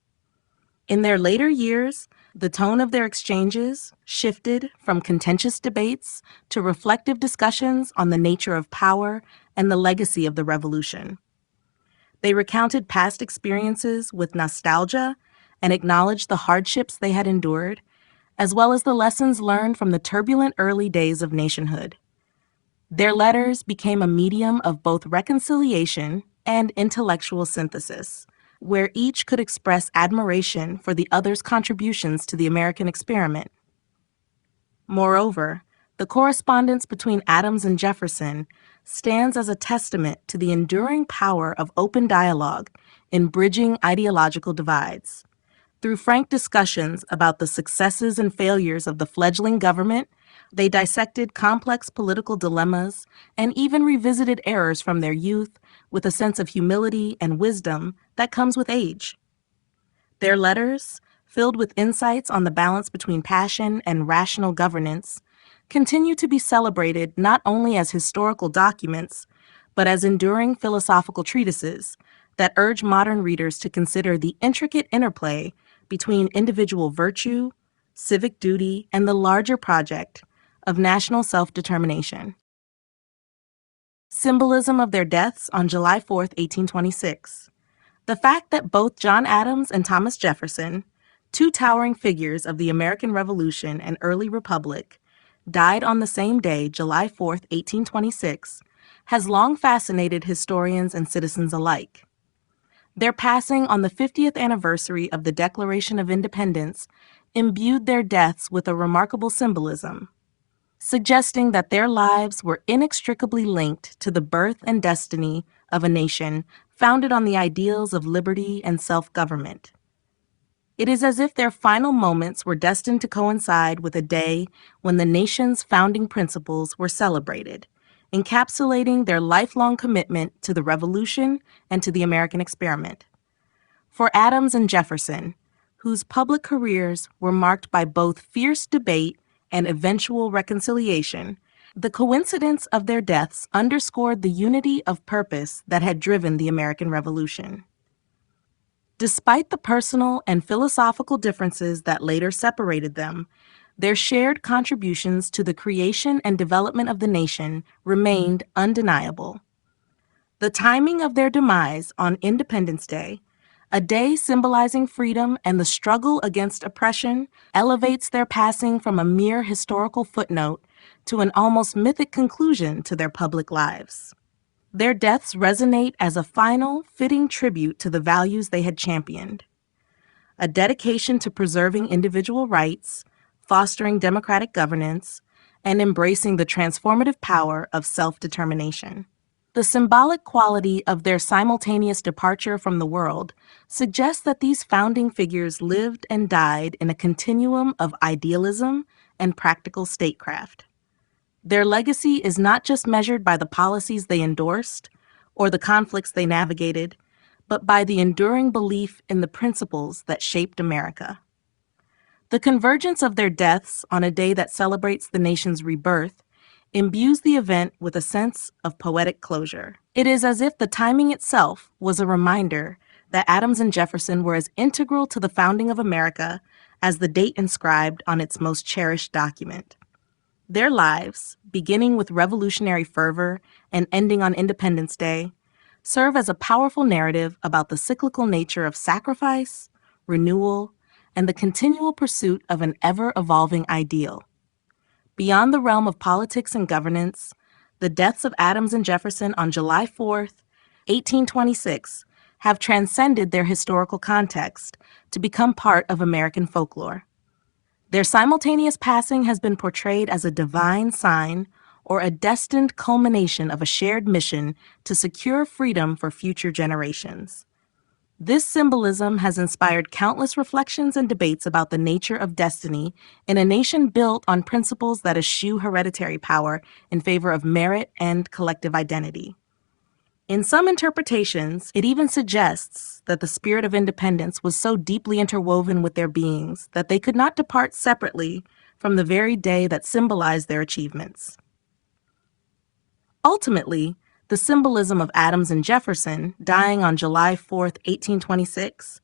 In their later years, the tone of their exchanges shifted from contentious debates to reflective discussions on the nature of power and the legacy of the Revolution. They recounted past experiences with nostalgia and acknowledged the hardships they had endured, as well as the lessons learned from the turbulent early days of nationhood. Their letters became a medium of both reconciliation and intellectual synthesis, where each could express admiration for the other's contributions to the American experiment. Moreover, the correspondence between Adams and Jefferson stands as a testament to the enduring power of open dialogue in bridging ideological divides. Through frank discussions about the successes and failures of the fledgling government, they dissected complex political dilemmas and even revisited errors from their youth with a sense of humility and wisdom that comes with age. Their letters, filled with insights on the balance between passion and rational governance, continue to be celebrated not only as historical documents, but as enduring philosophical treatises that urge modern readers to consider the intricate interplay between individual virtue, civic duty, and the larger project of national self-determination. Symbolism of their deaths on July 4, 1826. The fact that both John Adams and Thomas Jefferson, two towering figures of the American Revolution and early Republic, died on the same day, July 4, 1826, has long fascinated historians and citizens alike. Their passing on the 50th anniversary of the Declaration of Independence imbued their deaths with a remarkable symbolism, suggesting that their lives were inextricably linked to the birth and destiny of a nation founded on the ideals of liberty and self-government. It is as if their final moments were destined to coincide with a day when the nation's founding principles were celebrated, encapsulating their lifelong commitment to the Revolution and to the American experiment. For Adams and Jefferson, whose public careers were marked by both fierce debate and eventual reconciliation, the coincidence of their deaths underscored the unity of purpose that had driven the American Revolution. Despite the personal and philosophical differences that later separated them, their shared contributions to the creation and development of the nation remained undeniable. The timing of their demise on Independence Day, a day symbolizing freedom and the struggle against oppression, elevates their passing from a mere historical footnote to an almost mythic conclusion to their public lives. Their deaths resonate as a final, fitting tribute to the values they had championed: a dedication to preserving individual rights, fostering democratic governance, and embracing the transformative power of self-determination. The symbolic quality of their simultaneous departure from the world suggests that these founding figures lived and died in a continuum of idealism and practical statecraft. Their legacy is not just measured by the policies they endorsed or the conflicts they navigated, but by the enduring belief in the principles that shaped America. The convergence of their deaths on a day that celebrates the nation's rebirth imbues the event with a sense of poetic closure. It is as if the timing itself was a reminder that Adams and Jefferson were as integral to the founding of America as the date inscribed on its most cherished document. Their lives, beginning with revolutionary fervor and ending on Independence Day, serve as a powerful narrative about the cyclical nature of sacrifice, renewal, and the continual pursuit of an ever-evolving ideal. Beyond the realm of politics and governance, the deaths of Adams and Jefferson on July 4, 1826, have transcended their historical context to become part of American folklore. Their simultaneous passing has been portrayed as a divine sign or a destined culmination of a shared mission to secure freedom for future generations. This symbolism has inspired countless reflections and debates about the nature of destiny in a nation built on principles that eschew hereditary power in favor of merit and collective identity. In some interpretations, it even suggests that the spirit of independence was so deeply interwoven with their beings that they could not depart separately from the very day that symbolized their achievements. Ultimately, the symbolism of Adams and Jefferson, dying on July 4, 1826,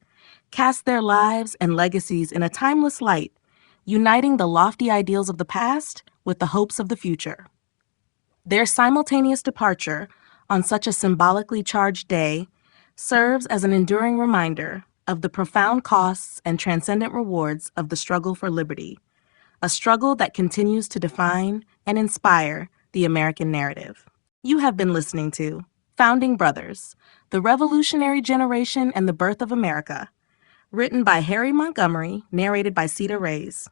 cast their lives and legacies in a timeless light, uniting the lofty ideals of the past with the hopes of the future. Their simultaneous departure on such a symbolically charged day serves as an enduring reminder of the profound costs and transcendent rewards of the struggle for liberty, a struggle that continues to define and inspire the American narrative. You have been listening to Founding Brothers, The Revolutionary Generation and the Birth of America, written by Harry Montgomery, narrated by Cedar Reyes.